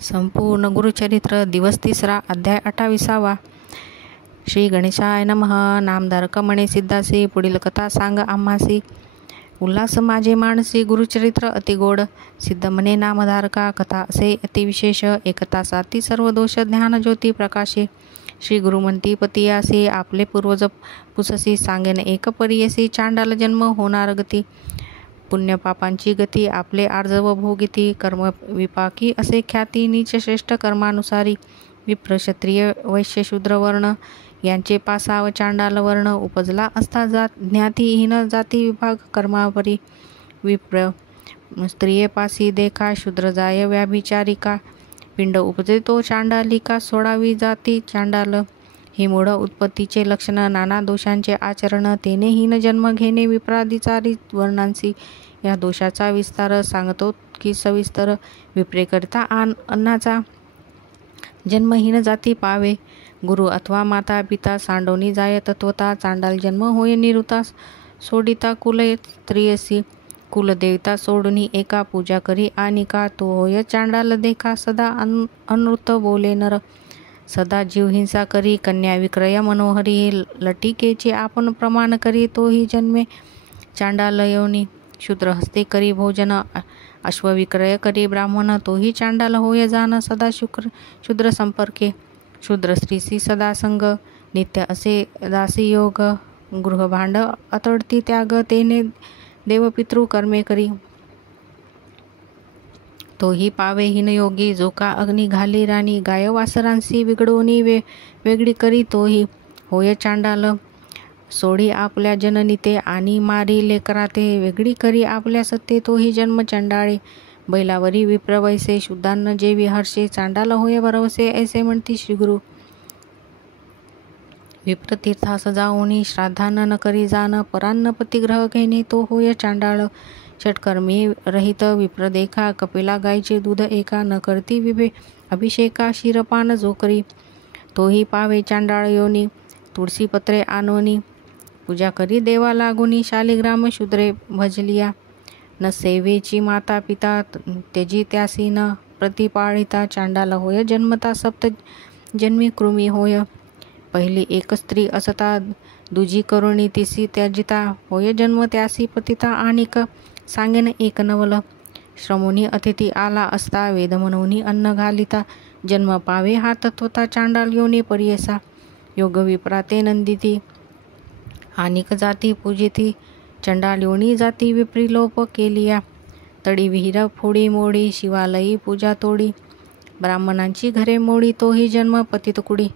संपूर्ण गुरुचरित्र दिवस 3 अध्याय 28. श्री गणेशाय नमः. नामधारक म्हणे सिद्धासी, पुढील कथा सांग आम्हासी. उल्हास माझे मानसी गुरुचरित्र अतिगोड. सिद्ध म्हणे नामधारका कथा असे अतिविशेष, एकता साती सर्व दोष ज्ञान ज्योती प्रकाशे. श्री गुरु म्हणती पतियासी आपले पूर्वज पुससी, सांगेन एक परियसी चांडाल जन्म होणार गती. पुण्य पापांची गती आपले आर्जव भोगिती, कर्म विपाकी असे ख्याती नीच श्रेष्ठ कर्मानुसारी. विप्र क्षत्रिय वैश्य शूद्र वर्ण यांचे पासाव चांडाल वर्ण, उपजला असता ज्ञातीहीन जाती विभाग कर्मावरी. विप्र स्त्रिये पासी देखा शूद्र जाय व्याभिचारिका, पिंड उपजे तो चांडालिका सोडावी जाती चांडाल. हे मूळ उत्पत्तीचे लक्षण नाना दोषांचे आचरण, तेने हीन जन्म घेणे विप्रादिचारी वर्णांसी. या दोषाचा विस्तार सांगतो की सविस्तर. विप्रेकरिता अन्नाचा जन्महीन जाती पावे, गुरु अथवा माता पिता सांडोनी जाय तत्वता. चांडाल जन्म होय निरुता सोडिता कुल स्त्रियसी, कुलदेवता सोडुनी एका पूजा करी आनिका. तो होय चांडाल देखा सदा अनृत बोले नर, सदा जीव हिंसा करी कन्या विक्रय मनोहरी. लटिकेचे आपण प्रमाण करी तोही जन्मे चांडाल योनी. शूद्र हस्ते करी भोजन अश्वविक्रय करी ब्राह्मण, तोही चांडाल होय जाण सदा शूद्र संपर्के. शूद्र स्त्रीसी सदा संग नित्य असे दासी योग, गृहभांड अतडती त्याग तेने देवपितृ कर्मे करी. तोही पावे हीन योगी, जो का अग्नी घाली राणी गाय वासरांसी बिघडोनी वेगळी करी. तोही होय चांडाल सोडी आपल्या जननीते, आणि मारी लेकराते वेगळी करी आपल्या सत्ते. तोही जन्म चंडाळे. बैलावरी विप्र वैसे शुद्धान्न जेवी हर्षे, चांडाल होय भरवसे ऐसे म्हणती श्रीगुरु. विप्र तीर्थास जाऊनी श्राद्धान्न न करी जाण, परान्न पतिग्रह घेणे तो होय चांडाळ. षटकर्मी रहित विप्र देखा, कपिला गायचे दूध एका, न करती अभिषेका क्षीरपान जो करी. तोही पावे चांडाळ योनी. तुळसी पत्रे आणोनी पूजा करी देवा लागुनी, शालिग्राम शूद्रे भजलिया. न सेवेची माता पिता त्यजी त्यासी, न प्रतिपाळिता चांडाल होय जन्मता सप्त जन्मी कृमी होय. पहिली एक स्त्री असता दुजी करुणी, तिसी त्याजिता होय जन्म त्यासी पतिता आणिक. सांगेन एक नवल, श्रमोनी अतिथी आला असता वेद म्हणूनी अन्न घालिता. जन्म पावे हा तत्वता चांडाल योनी परियसा. योग विप्राते नंदिती आणिक जाती पूजिती, चंडाल योनी जाती विप्रिलोप केलिया. तडी विहीर फोडी मोडी शिवालयी पूजा तोडी, ब्राह्मणांची घरे मोडी तोही जन्म पतित कुडी.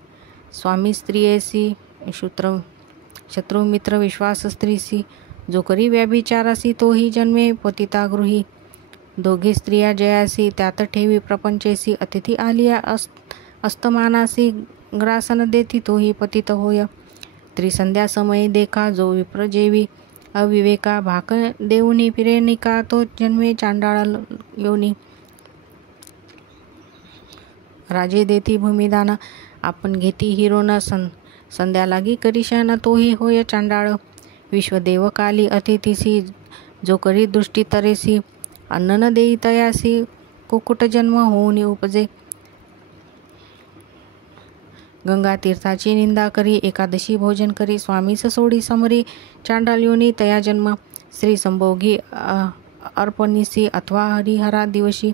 स्वामी स्त्रियेसी शत्रुमित्र विश्वास स्त्रीसी, जो करी व्याभिचारासी तोही जन्मे पतितागृही. दोघी स्त्रिया जयासी त्यात ठेवी प्रपंचेसी. अतिथी आलिया अस्तमानासी ग्रासन देती तोही पतित होय. त्रिसंध्या समयी देखा जो विप्र जेवी अविवेका. भाक देऊनी फिरेनिका तो जन्मे चांडाळ योनी. राजे देती भूमिदान आपण घेती हिरोन. संध्या लागी करिशान तोही होय चांडाळ. विश्वदेव काली अतिथीसी जो करी दृष्टी तरेसी. अन्न न देई तयासी कुकुट जन्म होऊनी उपजे. गंगा तीर्थाची निंदा करी एकादशी भोजन करी. स्वामीस सोडी समरी चांडाळ योनी तया जन्म. स्त्री संभोगी अर्पणीसी अथवा हरिहरा दिवशी.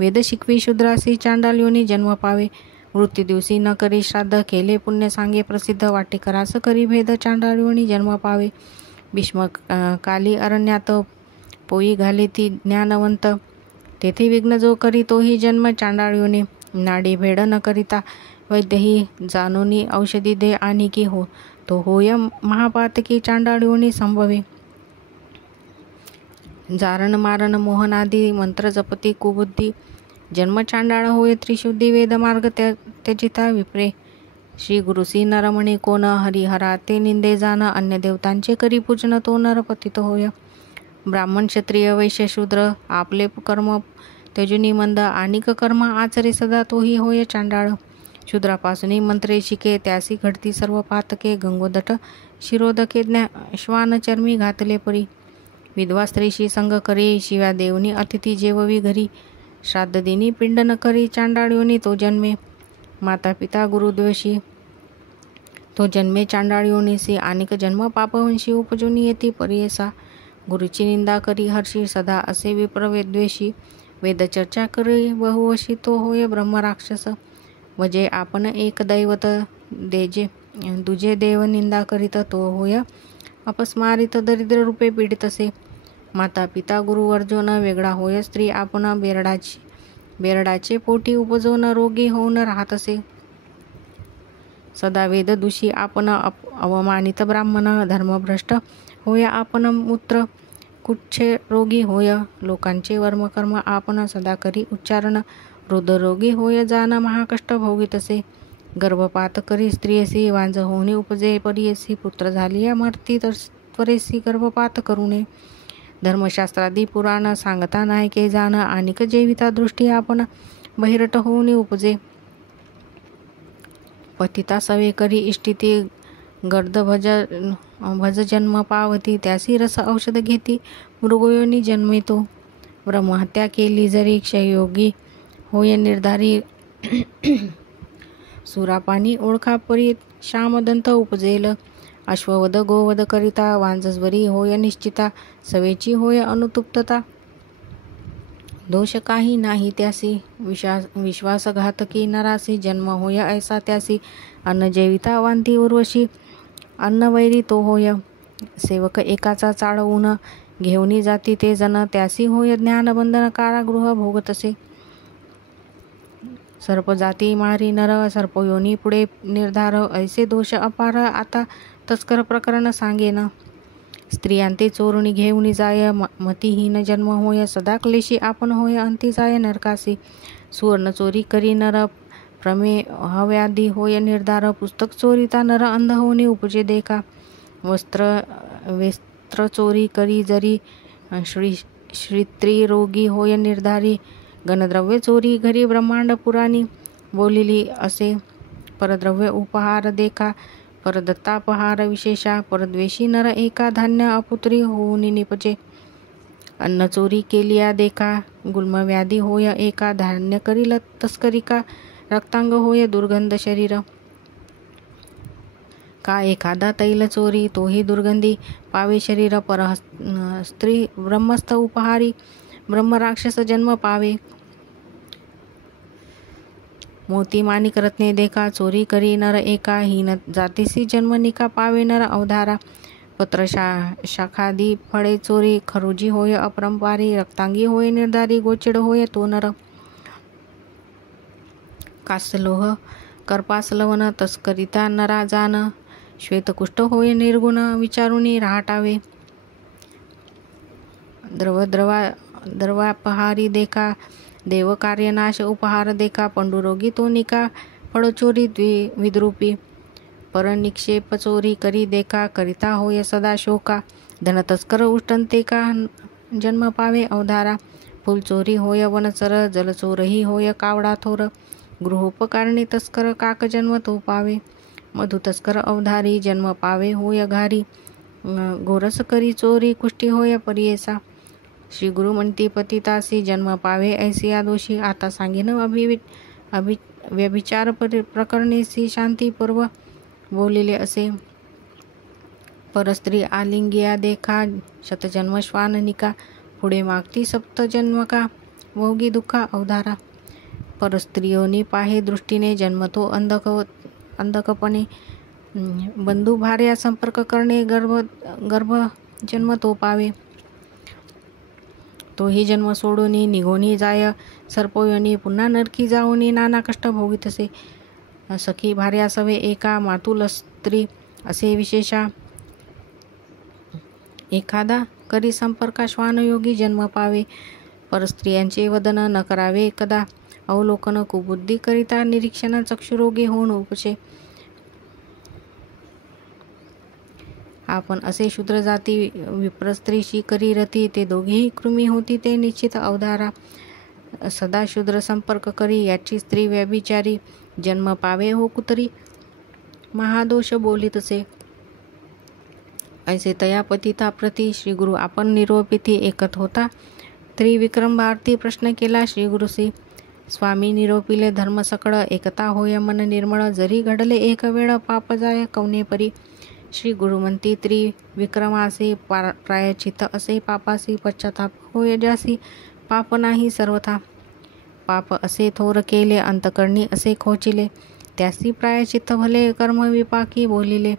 वेद शिकवी शूद्रासी चांडाळ योनी जन्म पावे. मृत्यू दिवशी न करी श्राद्ध केले पुण्य सांगे प्रसिद्ध. वाटेकरास करी भेद चांडाळ योनी जन्म पावे. भीष्म काली अरण्यात पोई घाले ती ज्ञानवंत. तेथे विघ्न जो करी तोही जन्म चांडाळ योनी. नाडी भेड न करिता वैद्यही जानोनी औषधी दे आणि की हो तो होय महापातकी चांडाळ योनी संभवे. जारण मारण मोहनादी मंत्र जपती कुबुद्धी. जन्म चांडाळ होय त्रिशुद्धी. वेद मार्ग त्यजिता विप्रे. श्री गुरुसी नरमणे कोण हरिहरा ते निंदे जाण. अन्य देवतांचे करी पूजन तो नर पतित होय. ब्राह्मण क्षत्रिय वैश्य शूद्र आपले कर्म त्यजुनी मंद. अनिक कर्म आचरे सदा तोही होय चांडाळ. शूद्रापासून मंत्रे शिके त्यासी घडती सर्व पातके. गंगोदट शिरोदके श्वान चर्मी घातले परी. विधवा स्त्रीशी संग करी शिव्या देवनी अतिथी जेववी घरी. श्राद्ध दिनी पिंड न करी चांडाळ योनी तो जन्मे. माता पिता गुरुद्वेषी तो जन्मे चांडाळ योनीसी. अनेक जन्म पापवंशी उपजूनी येती परियसा. गुरुची निंदा करी हर्षी सदा असे विप्रवेद्वेषी. वेद चर्चा करी बहुवशी तो होय ब्रह्मराक्षस. वजे आपण एक दैवत देजे दुजे देव निंदा करीत तो होय अपस्मारित. दरिद्र रूपे पीडितसे. माता पिता गुरु वर्जोन वेगळा होय स्त्री आपण. बेरडाचे पोटी उपजवून रोगी होऊन राहतसे. सदा वेद दूषी आपण अवमानित ब्राह्मण. धर्मभ्रष्ट होय आपण मूत्र कुच्छे रोगी होय. लोकांचे वर्मकर्म आपण सदा करी उच्चारण. हृदरोगी होय जान महाकष्ट भोगितसे. गर्भपात करी स्त्रियसी वांज होऊनी उपजे परियसी. पुत्र झालिया मरती तर त्वरेसी गर्भपात करूने. धर्मशास्त्रादी पुराण सांगता नायके जाण. अनिक जेविता दृष्टी आपण बहिरट होऊनी उपजे. पतिता सवे करी इष्टिती गर्द भज जन्म पावती. त्यासी रस औषध घेती मृगयोनी जन्मितो. ब्रह्महत्या केली जरी क्षययोगी होय निर्धारी. सुरापानी ओळखा परी श्यामदंत उपजेल. अश्ववध गोवध करिता वांजस्वरी होय निश्चिता. सवेची होय अनुतुप्तता दोष काही नाही त्यासी. विश्वासघातकी नरासी जन्म होय ऐसा त्यासी. अन्न जेविता वांती उर्वशी अन्न वैरी तो होय. सेवक एकाचा चाळवून घेऊनी जाती ते जन. त्यासी होय ज्ञानबंधन कारागृह भोगतसे. सर्प जाती मारी नर सर्पयोनी पुढे निर्धार. ऐसे दोष अपार आता तस्कर प्रकरण सांगेन. स्त्रियांते चोरुणी घेऊनी जाय मतिहीन जन्म होय. सदा क्लेशी आपण होय अंती जाय नरकासी. सुवर्ण चोरी करी नर प्रमे हव्यादी होय निर्धार. पुस्तक चोरीता नर अंध होऊनी उपजे देखा. वस्त्र चोरी करी जरी श्रीत्री रोगी होय निर्धारी. गणद्रव्य चोरी घरी ब्रह्मांड पुराणी बोलिली असे. परद्रव्य उपहार देखा परदत्तापहार विशेषा. परद्वेषी नर एका धान्य अपुत्री होऊन निपजे. अन्न चोरी केलिया देखा गुल्मव्याधी होय एका. धान्य करील तस्करिका रक्तांग होय दुर्गंध शरीर. का एखादा तैल चोरी तोही दुर्गंधी पावे शरीर. पर स्त्री ब्रह्मस्थ उपहारी ब्रह्मराक्षस जन्म पावे. मोती माणिक रत्ने देखा चोरी करी नर एका. हीन जातीसी जन्म निका पावे नर अवधारा. पत्र शाखादी फळे चोरी खरुजी होय अपरंपारी. रक्तांगी होय निर्धारी गोचिड होय तो नर. कासलोह करपासलवन तस्करिता नरा जान. श्वेतकुष्ठ होय निर्गुण विचारुनी राहटावे. द्रवापहारी देखा, देव कार्यनाश उपहार देखा, पंडुरोगी तो निका, फळचोरी विद्रूपी, परनिक्षेप चोरी करी देखा, करिता होय सदा शोका, धनतस्कर उष्टंते का जन्म पावे अवधारा, फुलचोरी होय वनचर, जलचोरही होय कावडा थोर, गृहोपकारणी तस्कर काक जन्म तो पावे, मधुतस्कर अवधारी जन्म पावे होय घारी, गोरस करी चोरी कुष्टी होय परियेसा, श्री गुरु म्हणती पतितासी जन्म पावे ऐसी आदोषी, आता सांगेन व्यभिचार प्रकरणेसी शांतीपूर्व बोलिले असे, परस्त्री आलिंगिया देखा, शतजन्म श्वाननिका, पुढे मागती सप्तजन्म का, भोगी दुःखा अवधारा, परस्त्रियोनी पाहे दृष्टीने जन्मतो अंधकपणे, बंधू भार्या संपर्क करणे गर्भ जन्म तो पावे, तोही जन्म सोडूनी निघोनी जाय सर्पोयोनी, पुन्हा नरकी जाऊनी नाना कष्ट भोगीतसे, सखी भार्या सवे एका, मातुल स्त्री असे विशेषा, एखादा करी संपर्का श्वानयोगी जन्म पावे, परस्त्रियांचे वदन न करावे कदा, अवलोकन कुबुद्धी करिता निरीक्षण चक्षुरोगी होऊन उपचे, आपण असे शूद्र जाती विप्रस्त्रीशी करी रती, ते दोघेही कृमी होती ते निश्चित अवधारा, सदा शूद्र संपर्क करी याची स्त्री व्यभिचारी, जन्म पावे हो कुतरी, महादोष बोलितसे, ऐसे तया पतिता प्रती, श्री गुरु आपण निरोपिती एकत होता, त्रिविक्रम भारती प्रश्न केला श्री गुरुसी, स्वामी निरोपिले धर्म सकळ, एकता होय मन निर्मळ, जरी घडले एक वेळ पाप जाय कवने परी, श्री गुरु म्हणती त्रिविक्रमासे प्रायचित असे, पापासी पश्चाताप होय जासी, पाप नाही सर्वथा, पाप असे थोर केले अंतकरणी असे खोचिले, त्यासी प्रायचित्त भले कर्म विपाकी बोलिले,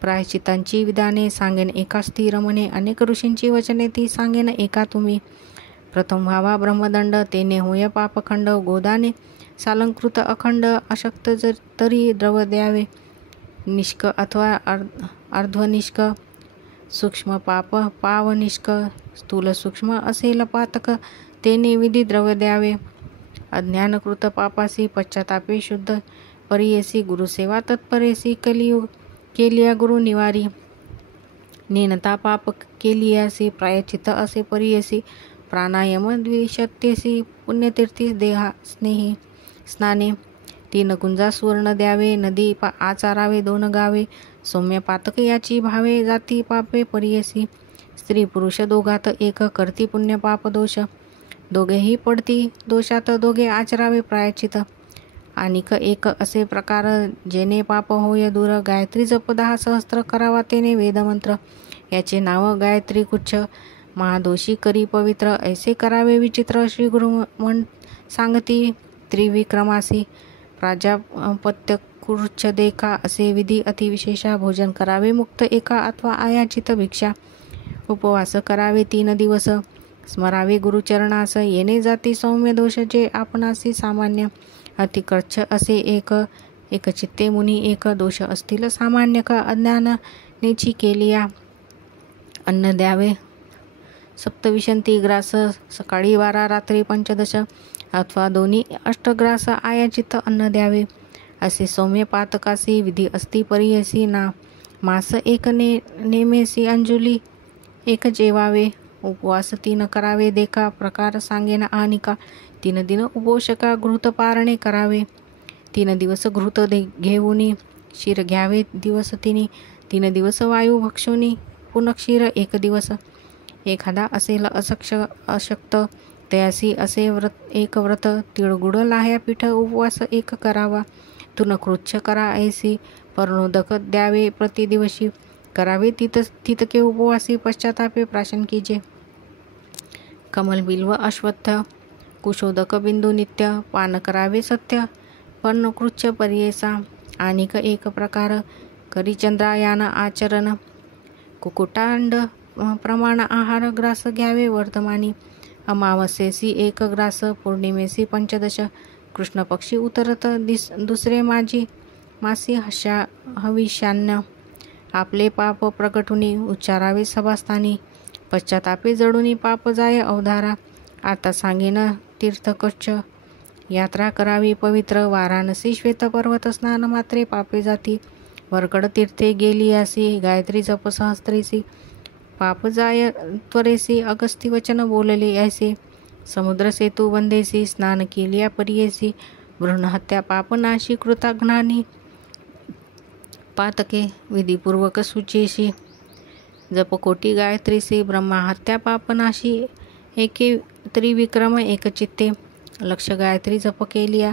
प्रायचितांची विधाने सांगेन एका स्थिर मने, अनेक ऋषींची वचने ती सांगेन एका तुम्ही, प्रथम व्हावा ब्रह्मदंड तेने होय पापखंड, गोदाने सालंकृत अखंड, अशक्त तरी द्रव द्यावे, निष्क अथवा अर्ध्वनिष्क, सूक्ष्म पाप पावनिष्क, स्थूल सूक्ष्म असेल पातक, तेने विधी द्रव द्यावे, अज्ञानकृत पापासी पश्चातापे शुद्ध परियेसी, गुरुसेवा तत्परेसी कलियुग केलिया गुरु निवारी, नेनता पाप केलियासी प्रायचित असे परियेसी, प्राणायाम द्विशत्येसी पुण्यतीर्थी देहा स्नेही स्नाने, 3 गुंजा सुवर्ण द्यावे, नदी आचारावे 2 गावे, सौम्य पातक याची भावे, जाती पापे परियेसी, स्त्री पुरुष दोघात एक, करती पुण्य पाप दोष, दोघेही पडती दोषात, दोघे आचरावे प्रायचित, आणिक एक असे प्रकार जेने पाप होय दूर, गायत्री जप 10 सहस्त्र करावा तेने वेदमंत्र, याचे नाव गायत्री कुच्छ, महादोषी करी पवित्र, ऐसे करावे विचित्र, श्री गुरु म्हण सांगती त्रिविक्रमासी, प्राजापत्य कुच्छ देखा असे विधी अतिविशेषा, भोजन करावे मुक्त एका अथवा आयाचित भिक्षा, उपवास करावे 3 दिवस, स्मरावे गुरुचरणास, येणे जाती सौम्य दोष जे आपणासी सामान्य, अतिकच्छ असे एक चित्ते मुनी एक, दोष असतील सामान्य का अज्ञानानेची केलिया, अन्न द्यावे सप्तविशंती ग्रास, सकाळी 12 रात्री 15 अथवा दोन्ही 8 ग्रास आयाचित अन्न द्यावे, असे सौम्य पातकासी विधी असती परियसी ना, मास 1 नेमेसी अंजुली 1 जेवावे, उपवास 3 करावे देखा, प्रकार सांगेन आनिका, 3 दिन उपोषका घृत पारणे करावे, 3 दिवस घृत घेऊनी, क्षीर घ्यावे दिवस 3 दिवस वायू भक्षुनी, पुन्हा क्षीर 1 दिवस, एखादा असेल अशक्त तयासी असे एक व्रत, तिळगुळ लाह्या पीठ उपवास 1 करावा, तृणकृच्छ करा ऐसी, पर्णोदक द्यावे प्रतिदिवशी, करावे तितके उपवासी, पश्चातापे प्राशन कीजे, कमल बिल्व अश्वत्थ कुशोदक बिंदू नित्य, पान करावे सत्य पर्णकृच्छ परियेसा, आणिक एक प्रकार करी चंद्रायान आचरण, कुकुटांड प्रमाण आहार ग्रास घ्यावे वर्तमानी, अमावस्येसी 1 ग्रास, पौर्णिमेसी 15, कृष्ण पक्षी उतरत दुसरे मासी हविष्यान्न, आपले पाप प्रगटुनी उच्चारावे सभास्थानी, पश्चातापे जडूनी पाप जाय अवधारा. आता सांगेन तीर्थकच्छ यात्रा करावी पवित्र. वाराणसी श्वेतपर्वत स्नान मात्रे पापे जाती. वरकड तीर्थे गेली यासी गायत्री जप सहस्त्रेसी. पाप जाय त्वरेसी अगस्ती वचन बोलले ऐसे. समुद्र सेतू बंदेसी स्नान केलिया परियेसी. भ्रूणहत्या पापनाशी कृताग्नानी पातके विधिपूर्वक सुचेशी. जपकोटी गायत्रीसी ब्रह्महत्या पापनाशी एके त्रिविक्रम एकचित्ते. लक्ष गायत्री जप केलिया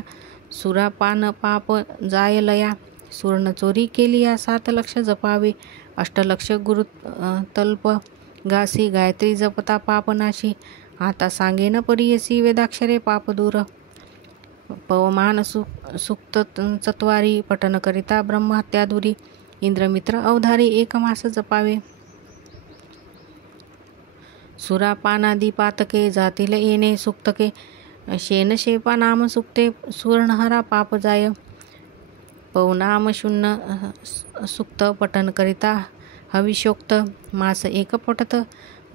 सुरापान पाप जाय लया. सुवर्ण चोरी केलिया 7 लक्ष जपावे. 8 लक्ष गुरु तल्प गासी गायत्री जपता पापनाशी. आता सांगेन परियसी वेदाक्षरे पाप दूर. पवमान सुक्त चत्वारी पठन करिता ब्रह्महत्या दुरी. इंद्रमित्र अवधारी 1 मास जपावे. सुरापानादी पातके जातील येणे सुक्तके. शेन शेपा नाम सुक्ते सुवर्णहरा पाप जाय. पवनाम शून्य सुक्त पठन करिता हविषोक्त. मास 1 पठत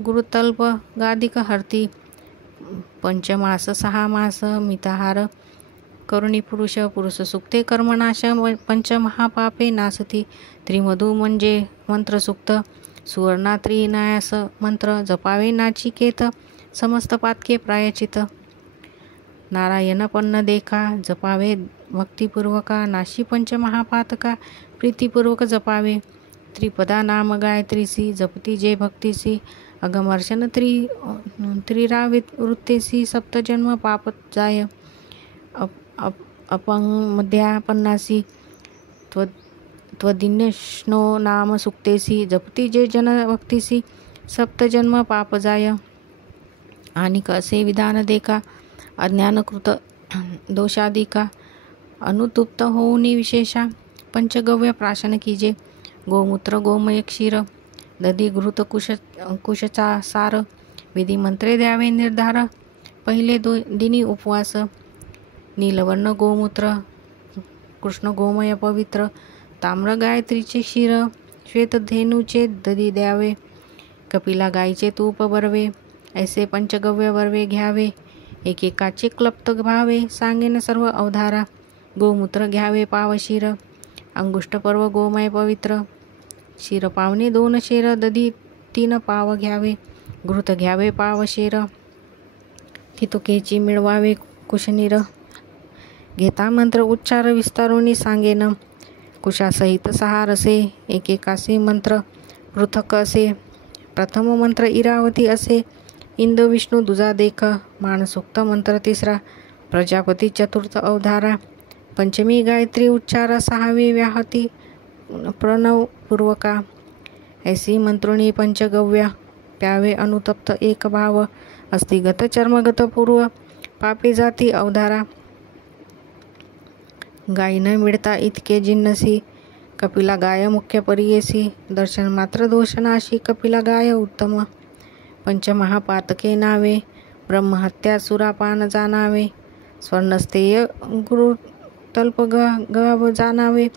गुरुतल्प गादिक हरती. 5 मास 6 मास मिताहार करुणी पुरुष. पुरुष सुक्ते कर्मनाश 5 महापापे नासती. त्रिमधू म्हणजे मंत्रसुक्त. सुवर्णा त्रिनायास मंत्र जपावे नाचिकेत. समस्त पातके प्रायचित. नारायण पन्न देखा जपावे भक्तिपूर्वका. नाशी 5 महापातका प्रीतिपूर्वक जपावे. त्रिपदा नाम गायत्रीसी जपती जे भक्तीसी. अगमर्शन त्रिरावृत्तेसी 7 जन्म पाप जाय. अपंगमध्यापन्नासी त्वदिन्यष्णो नाम सुक्तेसी. जपती जे जन भक्तीसी 7 जन्म पाप जाय. आणि कसे विधान देखा अज्ञानकृत दोषाधिका. अनुतुप्त होऊनी विशेषा. पंचगव्य प्राशन कीजे. गोमूत्र गोमय क्षीर दधी घृत कुशचा सार. विधी मंत्रे द्यावे निर्धार. पहिले दिनी उपवास. नीलवर्ण गोमूत्र कृष्ण गोमय पवित्र. ताम्र गायत्रीचे क्षीर. श्वेतधेनूचे दधी द्यावे. कपिला गायीचे तूप बरवे. ऐसे पंचगव्य बरवे घ्यावे. एकेकाचे क्लप्त भावे. सांगेन सर्व अवधारा. गोमूत्र घ्यावे पावशीर. अंगुष्ट पर्व गोमय पवित्र. क्षीर पावणे 2 शेर. दधी 3 पाव घ्यावे. घृत घ्यावे पावशेर. थितुकेची मिळवावे कुशनीर. घेता मंत्र उच्चार विस्तारुनी सांगेन. कुशासहित 6 रसे. एकेकासे मंत्र पृथक असे. प्रथम मंत्र इरावती असे. इंद विष्णू दुजा देख. मानसोक्त मंत्र 3रा. प्रजापती 4थ अवधारा. पंचमी गायत्री उच्चार 6वे व्याहती प्रणव पूर्वका. ऐसी मंत्रुणी पंचगव्य प्यावे अनुतप्त 1 भाव. अस्थिगत चर्मगत पूर्व पापे जाती अवधारा. गायी न मिळता इतके जिन्नसी. कपिला गाय मुख्य परियेसी. दर्शन मात्र दोषनाशी कपिला गाय उत्तम. पंचमहापातके नावे. ब्रह्महत्या सुरापान जानावे. स्वर्णस्थेय गुरु तल्प गाव जानावे.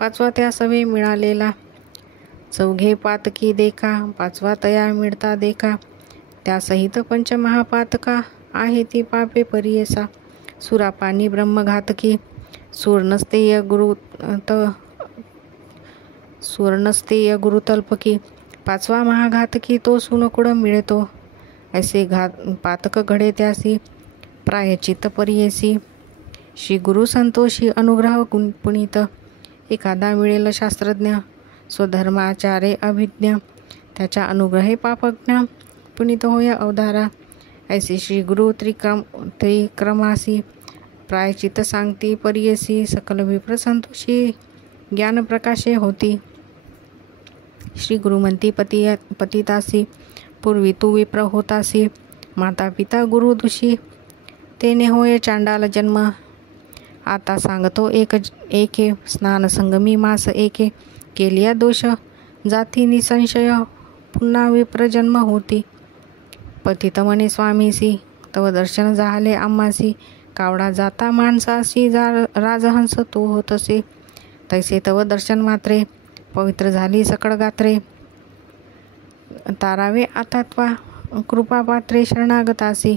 5वा त्या सवे मिळालेला. 4 पातकी देखा. 5वा तया मिळता देखा. त्यासहित पंचमहापातका आहे ती पापे परियेसा. सुरापानी ब्रह्मघातकी. सुवर्णस्थेय गुरुतल्पकी. 5वा महाघातकी तो सुनकुड मिळतो. ऐसे पातक घडे त्यासी प्रायचित परियेसी. श्री गुरु संतोषी अनुग्रह पुनीत. एखादा मिळेल शास्त्रज्ञ स्वधर्माचारे अभिज्ञ. त्याच्या अनुग्रहे पापज्ञ पुनीत होय अवधारा. ऐसे श्री गुरु त्रिक्रमासी प्रायचित सांगती परियेसी. सकल विप्र संतोषी ज्ञान प्रकाशे होती. श्री गुरुमंती पतितासी. पूर्वी तू विप्र होतासी. माता पिता गुरु दुषी तेने होय चांडाल जन्म. आता सांगतो एके. स्नान संगमी मास एके. केलिया दोष जाती निसंशय. पुन्हा विप्र जन्म होती. पतित म्हणे स्वामीसी. तव दर्शन झाले आम्हासी. कावडा जाता माणसासी. राजहंस तो होतसे. तैसे तव दर्शन मात्रे. पवित्र झाली सकळ गात्रे. तारावे आता त्वा कृपापात्रे शरणागतासी.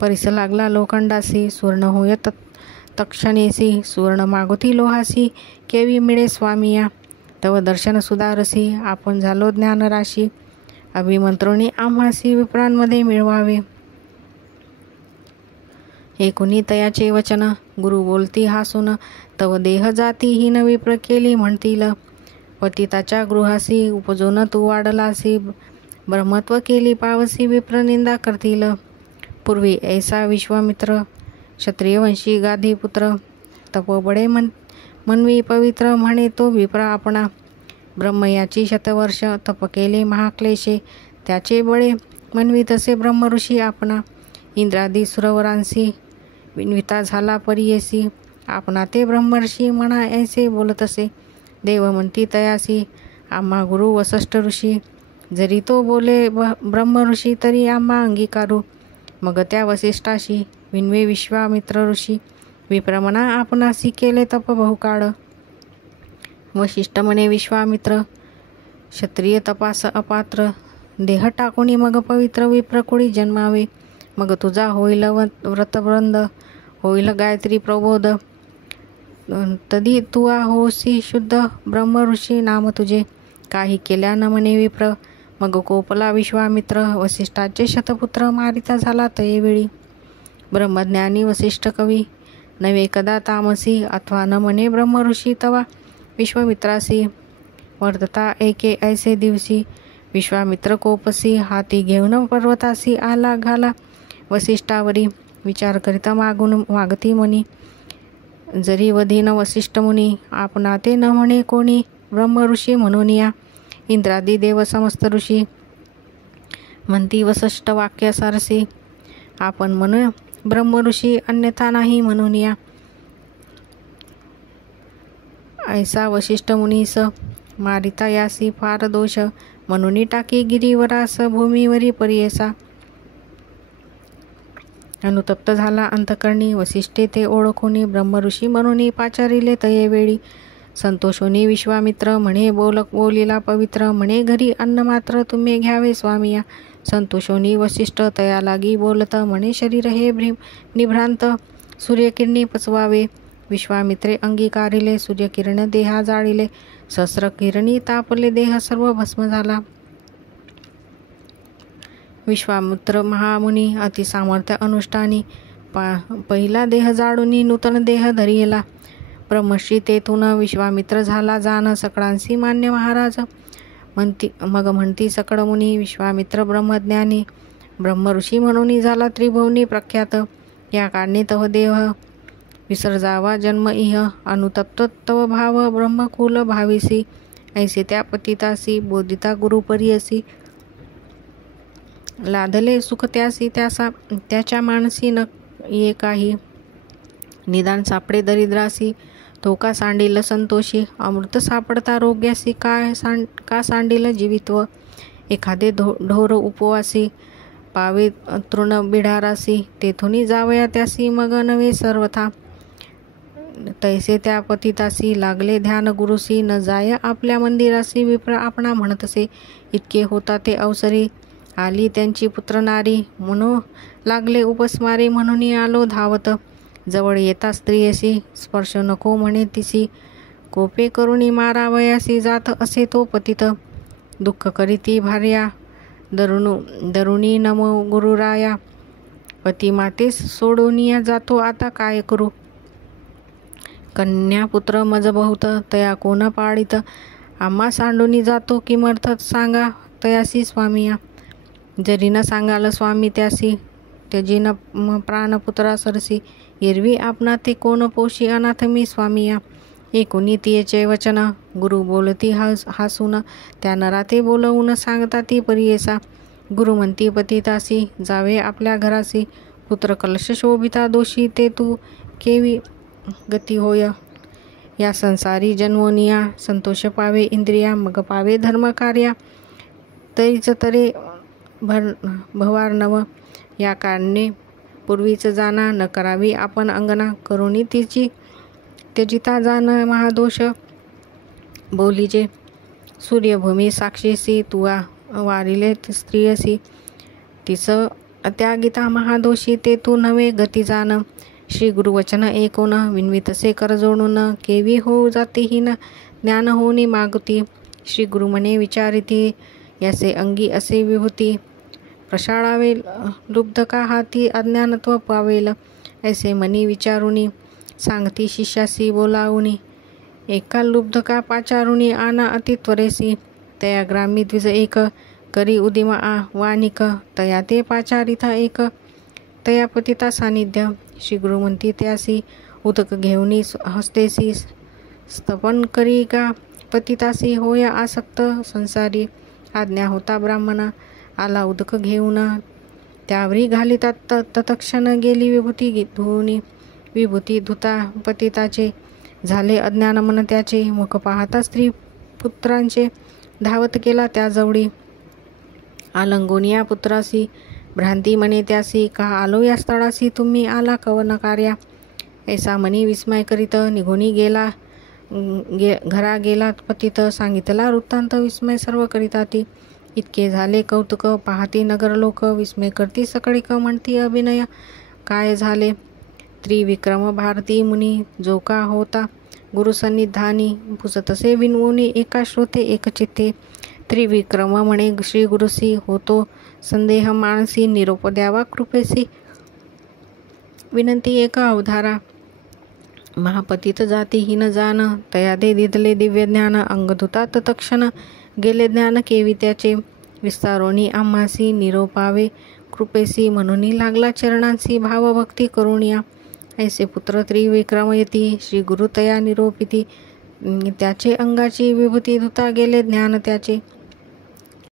परिस लागला लोखंडासी सुवर्ण होय तक्षणेसी. सुवर्ण मागोती लोहासी केवी मिळे स्वामिया. तव दर्शन सुधारसी आपण झालो ज्ञानराशी. अभिमंत्रोणी आम्हासी विप्रांमध्ये मिळवावे. एकुणी तयाचे वचन गुरु बोलती हासून. तव देह जाती हीन विप्र केली म्हणतील. पतिताच्या गृहासी उपजून तू वाढलासी. ब्रह्मत्व केली पावसी विप्र निंदा करतील. पूर्वी ऐसा विश्वामित्र क्षत्रियवंशी गाधीपुत्र. तपोबळे मनवी पवित्र म्हणे तो विप्र आपणा. ब्रह्मयाची शतवर्ष तप केले महाक्लेशे. त्याचे बळे मनवी तसे ब्रह्मऋषी आपणा. इंद्रादी सुरवरांसी विन्विता झाला परियेसी. आपणा ते ब्रह्मर्षी म्हणा ऐसे बोलतसे. देव म्हणती तयासी आम्हा गुरु वसिष्ठ ऋषी. जरी तो बोले ब्रह्मऋषी तरी आम्हा अंगीकारू. मग त्या वसिष्ठाशी विनवे विश्वामित्र ऋषी. विप्रमणा आपणासी केले तप बहुकाळ. वसिष्ठ म्हणे विश्वामित्र क्षत्रिय तपास अपात्र. देह टाकुनी मग पवित्र विप्रकुळी जन्मावे. मग तुझा होईल व्रतवृंद होईल गायत्री प्रबोध. तदी तुआ होसी शुद्ध ब्रह्मऋषी नाम तुझे. काही केल्या न म्हणे विप्र. मग कोपला विश्वामित्र वसिष्ठाचे शतपुत्र मारिता झाला तयेवेळी. ब्रह्मज्ञानी वसिष्ठ कवी नवे कदा तामसी. अथवा न म्हणे ब्रह्मऋषी तवा विश्वामित्रासी. वर्तता एके ऐसे दिवसी विश्वामित्र कोपसी. हाती घेऊन पर्वतासी आला घाला वसिष्ठावरी. विचार करिता मागती मुनी. जरी वधीन वसिष्ठ मुनी. आपणा ते न म्हणे कोणी ब्रह्मऋषी म्हणून या. इंद्रादी देव समस्त ऋषी म्हणती वसिष्ठ वाक्य सारसी. आपण म्हणू ब्रह्मऋषी अन्यथा नाही म्हणून या. ऐसा वसिष्ठ मुनीस मारिता यासी फार दोष. म्हणून टाकी गिरीवरास भूमीवरी परियेसा. अनुतप्त झाला अंतकरणी वसिष्ठे ते ओळखुनी. ब्रह्मऋषी म्हणून पाचारिले तयेवेळी. संतोषोनी विश्वामित्र म्हणे बोलिला पवित्र. म्हणे घरी अन्न मात्र तुम्ही घ्यावे स्वामिया. संतोषोनी वसिष्ठ तया लागी बोलत. म्हणे शरीर हे निभ्रांत सूर्यकिरणी पचवावे. विश्वामित्रे अंगीकारिले. सूर्यकिरण देहा जाळिले. सहस्र किरणी तापले देह सर्व भस्म झाला. विश्वामित्र महामुनी अति सामर्थ्य अनुष्ठानी. पहिला देह जाळूनी नूतन देह धरिला. ब्रह्मश्री तेथून विश्वामित्र झाला जाण. सकळांसी मान्य महाराज मग म्हणती सकळ मुनी. विश्वामित्र ब्रह्मज्ञानी ब्रह्मऋषी म्हणून झाला त्रिभुवनी प्रख्यात. या कारणे तव देह विसर्जावा जन्म इह. अनुतप्त तव भाव ब्रह्मकुल भाविसी. ऐसे त्या पतितासी बोधिता गुरुपरियसी. लादले सुख त्यासी त्याच्या मानसी न ये काही. निदान सापडे दरिद्रासी तो का सांडील संतोषी. अमृत सापडता रोग्यासी का सांडील जीवित्व. एखादे ढोर उपवासी पावे तृण बिढारासी. तेथुनी जावया त्यासी मग नवे सर्वथा. तैसे त्या पतितासी लागले ध्यान गुरुसी. न जाय आपल्या मंदिरासी विप्र आपणा म्हणतसे. इतके होता ते अवसरी आली त्यांची पुत्र नारी. म्हणू लागले उपस्मारी म्हणून आलो धावत. जवळ येता स्त्रियसी स्पर्श नको म्हणे तिसी. कोपे करुणी मारावयासी जात असे तो पतित. दुःख करीती भार्या दरुणी नमो गुरुराया. पती मातेस सोडूनिया जातो आता काय करू. कन्या पुत्र मज बहुत तया कोण पाळीत. आम्हा सांडूनी जातो किमर्थ सांगा तयासी स्वामिया. जरी न सांगाल स्वामी त्यासी त्यजीन प्राणपुत्रा सरसी. एरवी आपणा ते कोण पोशी अनाथ मी स्वामिया. एकुणी तियेचे वचन गुरु बोलती हासून. त्या नरा ते बोलवून सांगता ती परियेसा. गुरु म्हणती पतितासी जावे आपल्या घरासी. पुत्र कलश शोभिता दोषी ते तू केवी गती होय. या संसारी जन्मोनिया संतोष पावे इंद्रिया. मग पावे धर्म कार्या तरीच तरे भवार्णव. या कारणे पूर्वीच जाना न करावी आपण अंगना. करुणी तिची त्यजिता जाण महादोष. बोलीजे सूर्यभूमी साक्षीसी तुआ वारिले स्त्रियसी, तिचं त्यागिता महादोषी, ते तू नव्हे गती जाण. श्री गुरुवचन ऐकून विनवितसे कर जोडून, केवी होऊ जातीहीन ज्ञान होऊनी मागुती. श्री गुरु म्हणे विचारिती, याचे अंगी असे विभूती. प्रशाळावे लुब्ध का हाती, अज्ञानत्व पावेल. ऐसे मनी विचारुनी, सांगती शिष्यासी बोलावुनी. एका लुब्ध का पाचारुनी, आना अति त्वरेसी. तया ग्रामी द्विज एक, करी उदिमा वानिक. तया ते पाचारिता एक, तया पतिता सानिध्य. श्री गुरु म्हणती त्यासी, उदक घेऊनी हस्तेसी. स्तपन करी गा पतितासी, होय आसक्त संसारी. आज्ञा होता ब्राह्मणा, आला उदक घेऊन. त्यावरी घालितात तत्क्षण, गेली विभूती धुवुनी. विभूती धुता पतिताचे, झाले अज्ञान मन त्याचे. मुख पाहता स्त्री पुत्रांचे, धावत केला त्याजवळी. आलंगोनिया पुत्रासी, भ्रांती म्हणे त्यासी. का आलो या स्थळासी, तुम्ही आला कवन कार्या. ऐसा मनी विस्मय करीत, निघूनी गेला घरा गेला पतित. सांगितला वृत्तांत, विस्मय सर्व करिता ती. इतके झाले कौतुक, पाहती नगर लोक. विस्मय करती सकळीक, म्हणती अभिनय काय झाले. त्रिविक्रम भारती मुनी, जो का होता गुरुसन्निधानी. पुसतसे विनवुनी, एका श्रोते एक चित्ते. त्रिविक्रम म्हणे श्री गुरुसी, होतो संदेह मानसी. निरोप द्यावा कृपेसी, विनंती एक अवधारा. महापतित जातीहीन जाण, तया दे दिदले दिव्य ज्ञान. अंग धुतात तत्क्षण, गेले ज्ञान केवी त्याचे. विस्तारोनी आम्हासी, निरोपावे कृपेसी. म्हणून लागला चरणांसी, भावभक्ती करुणिया. ऐसे पुत्र त्रिविक्रम येती, श्री गुरु तया निरोपिती. त्याचे अंगाची विभूती धुता गेले ज्ञान त्याचे.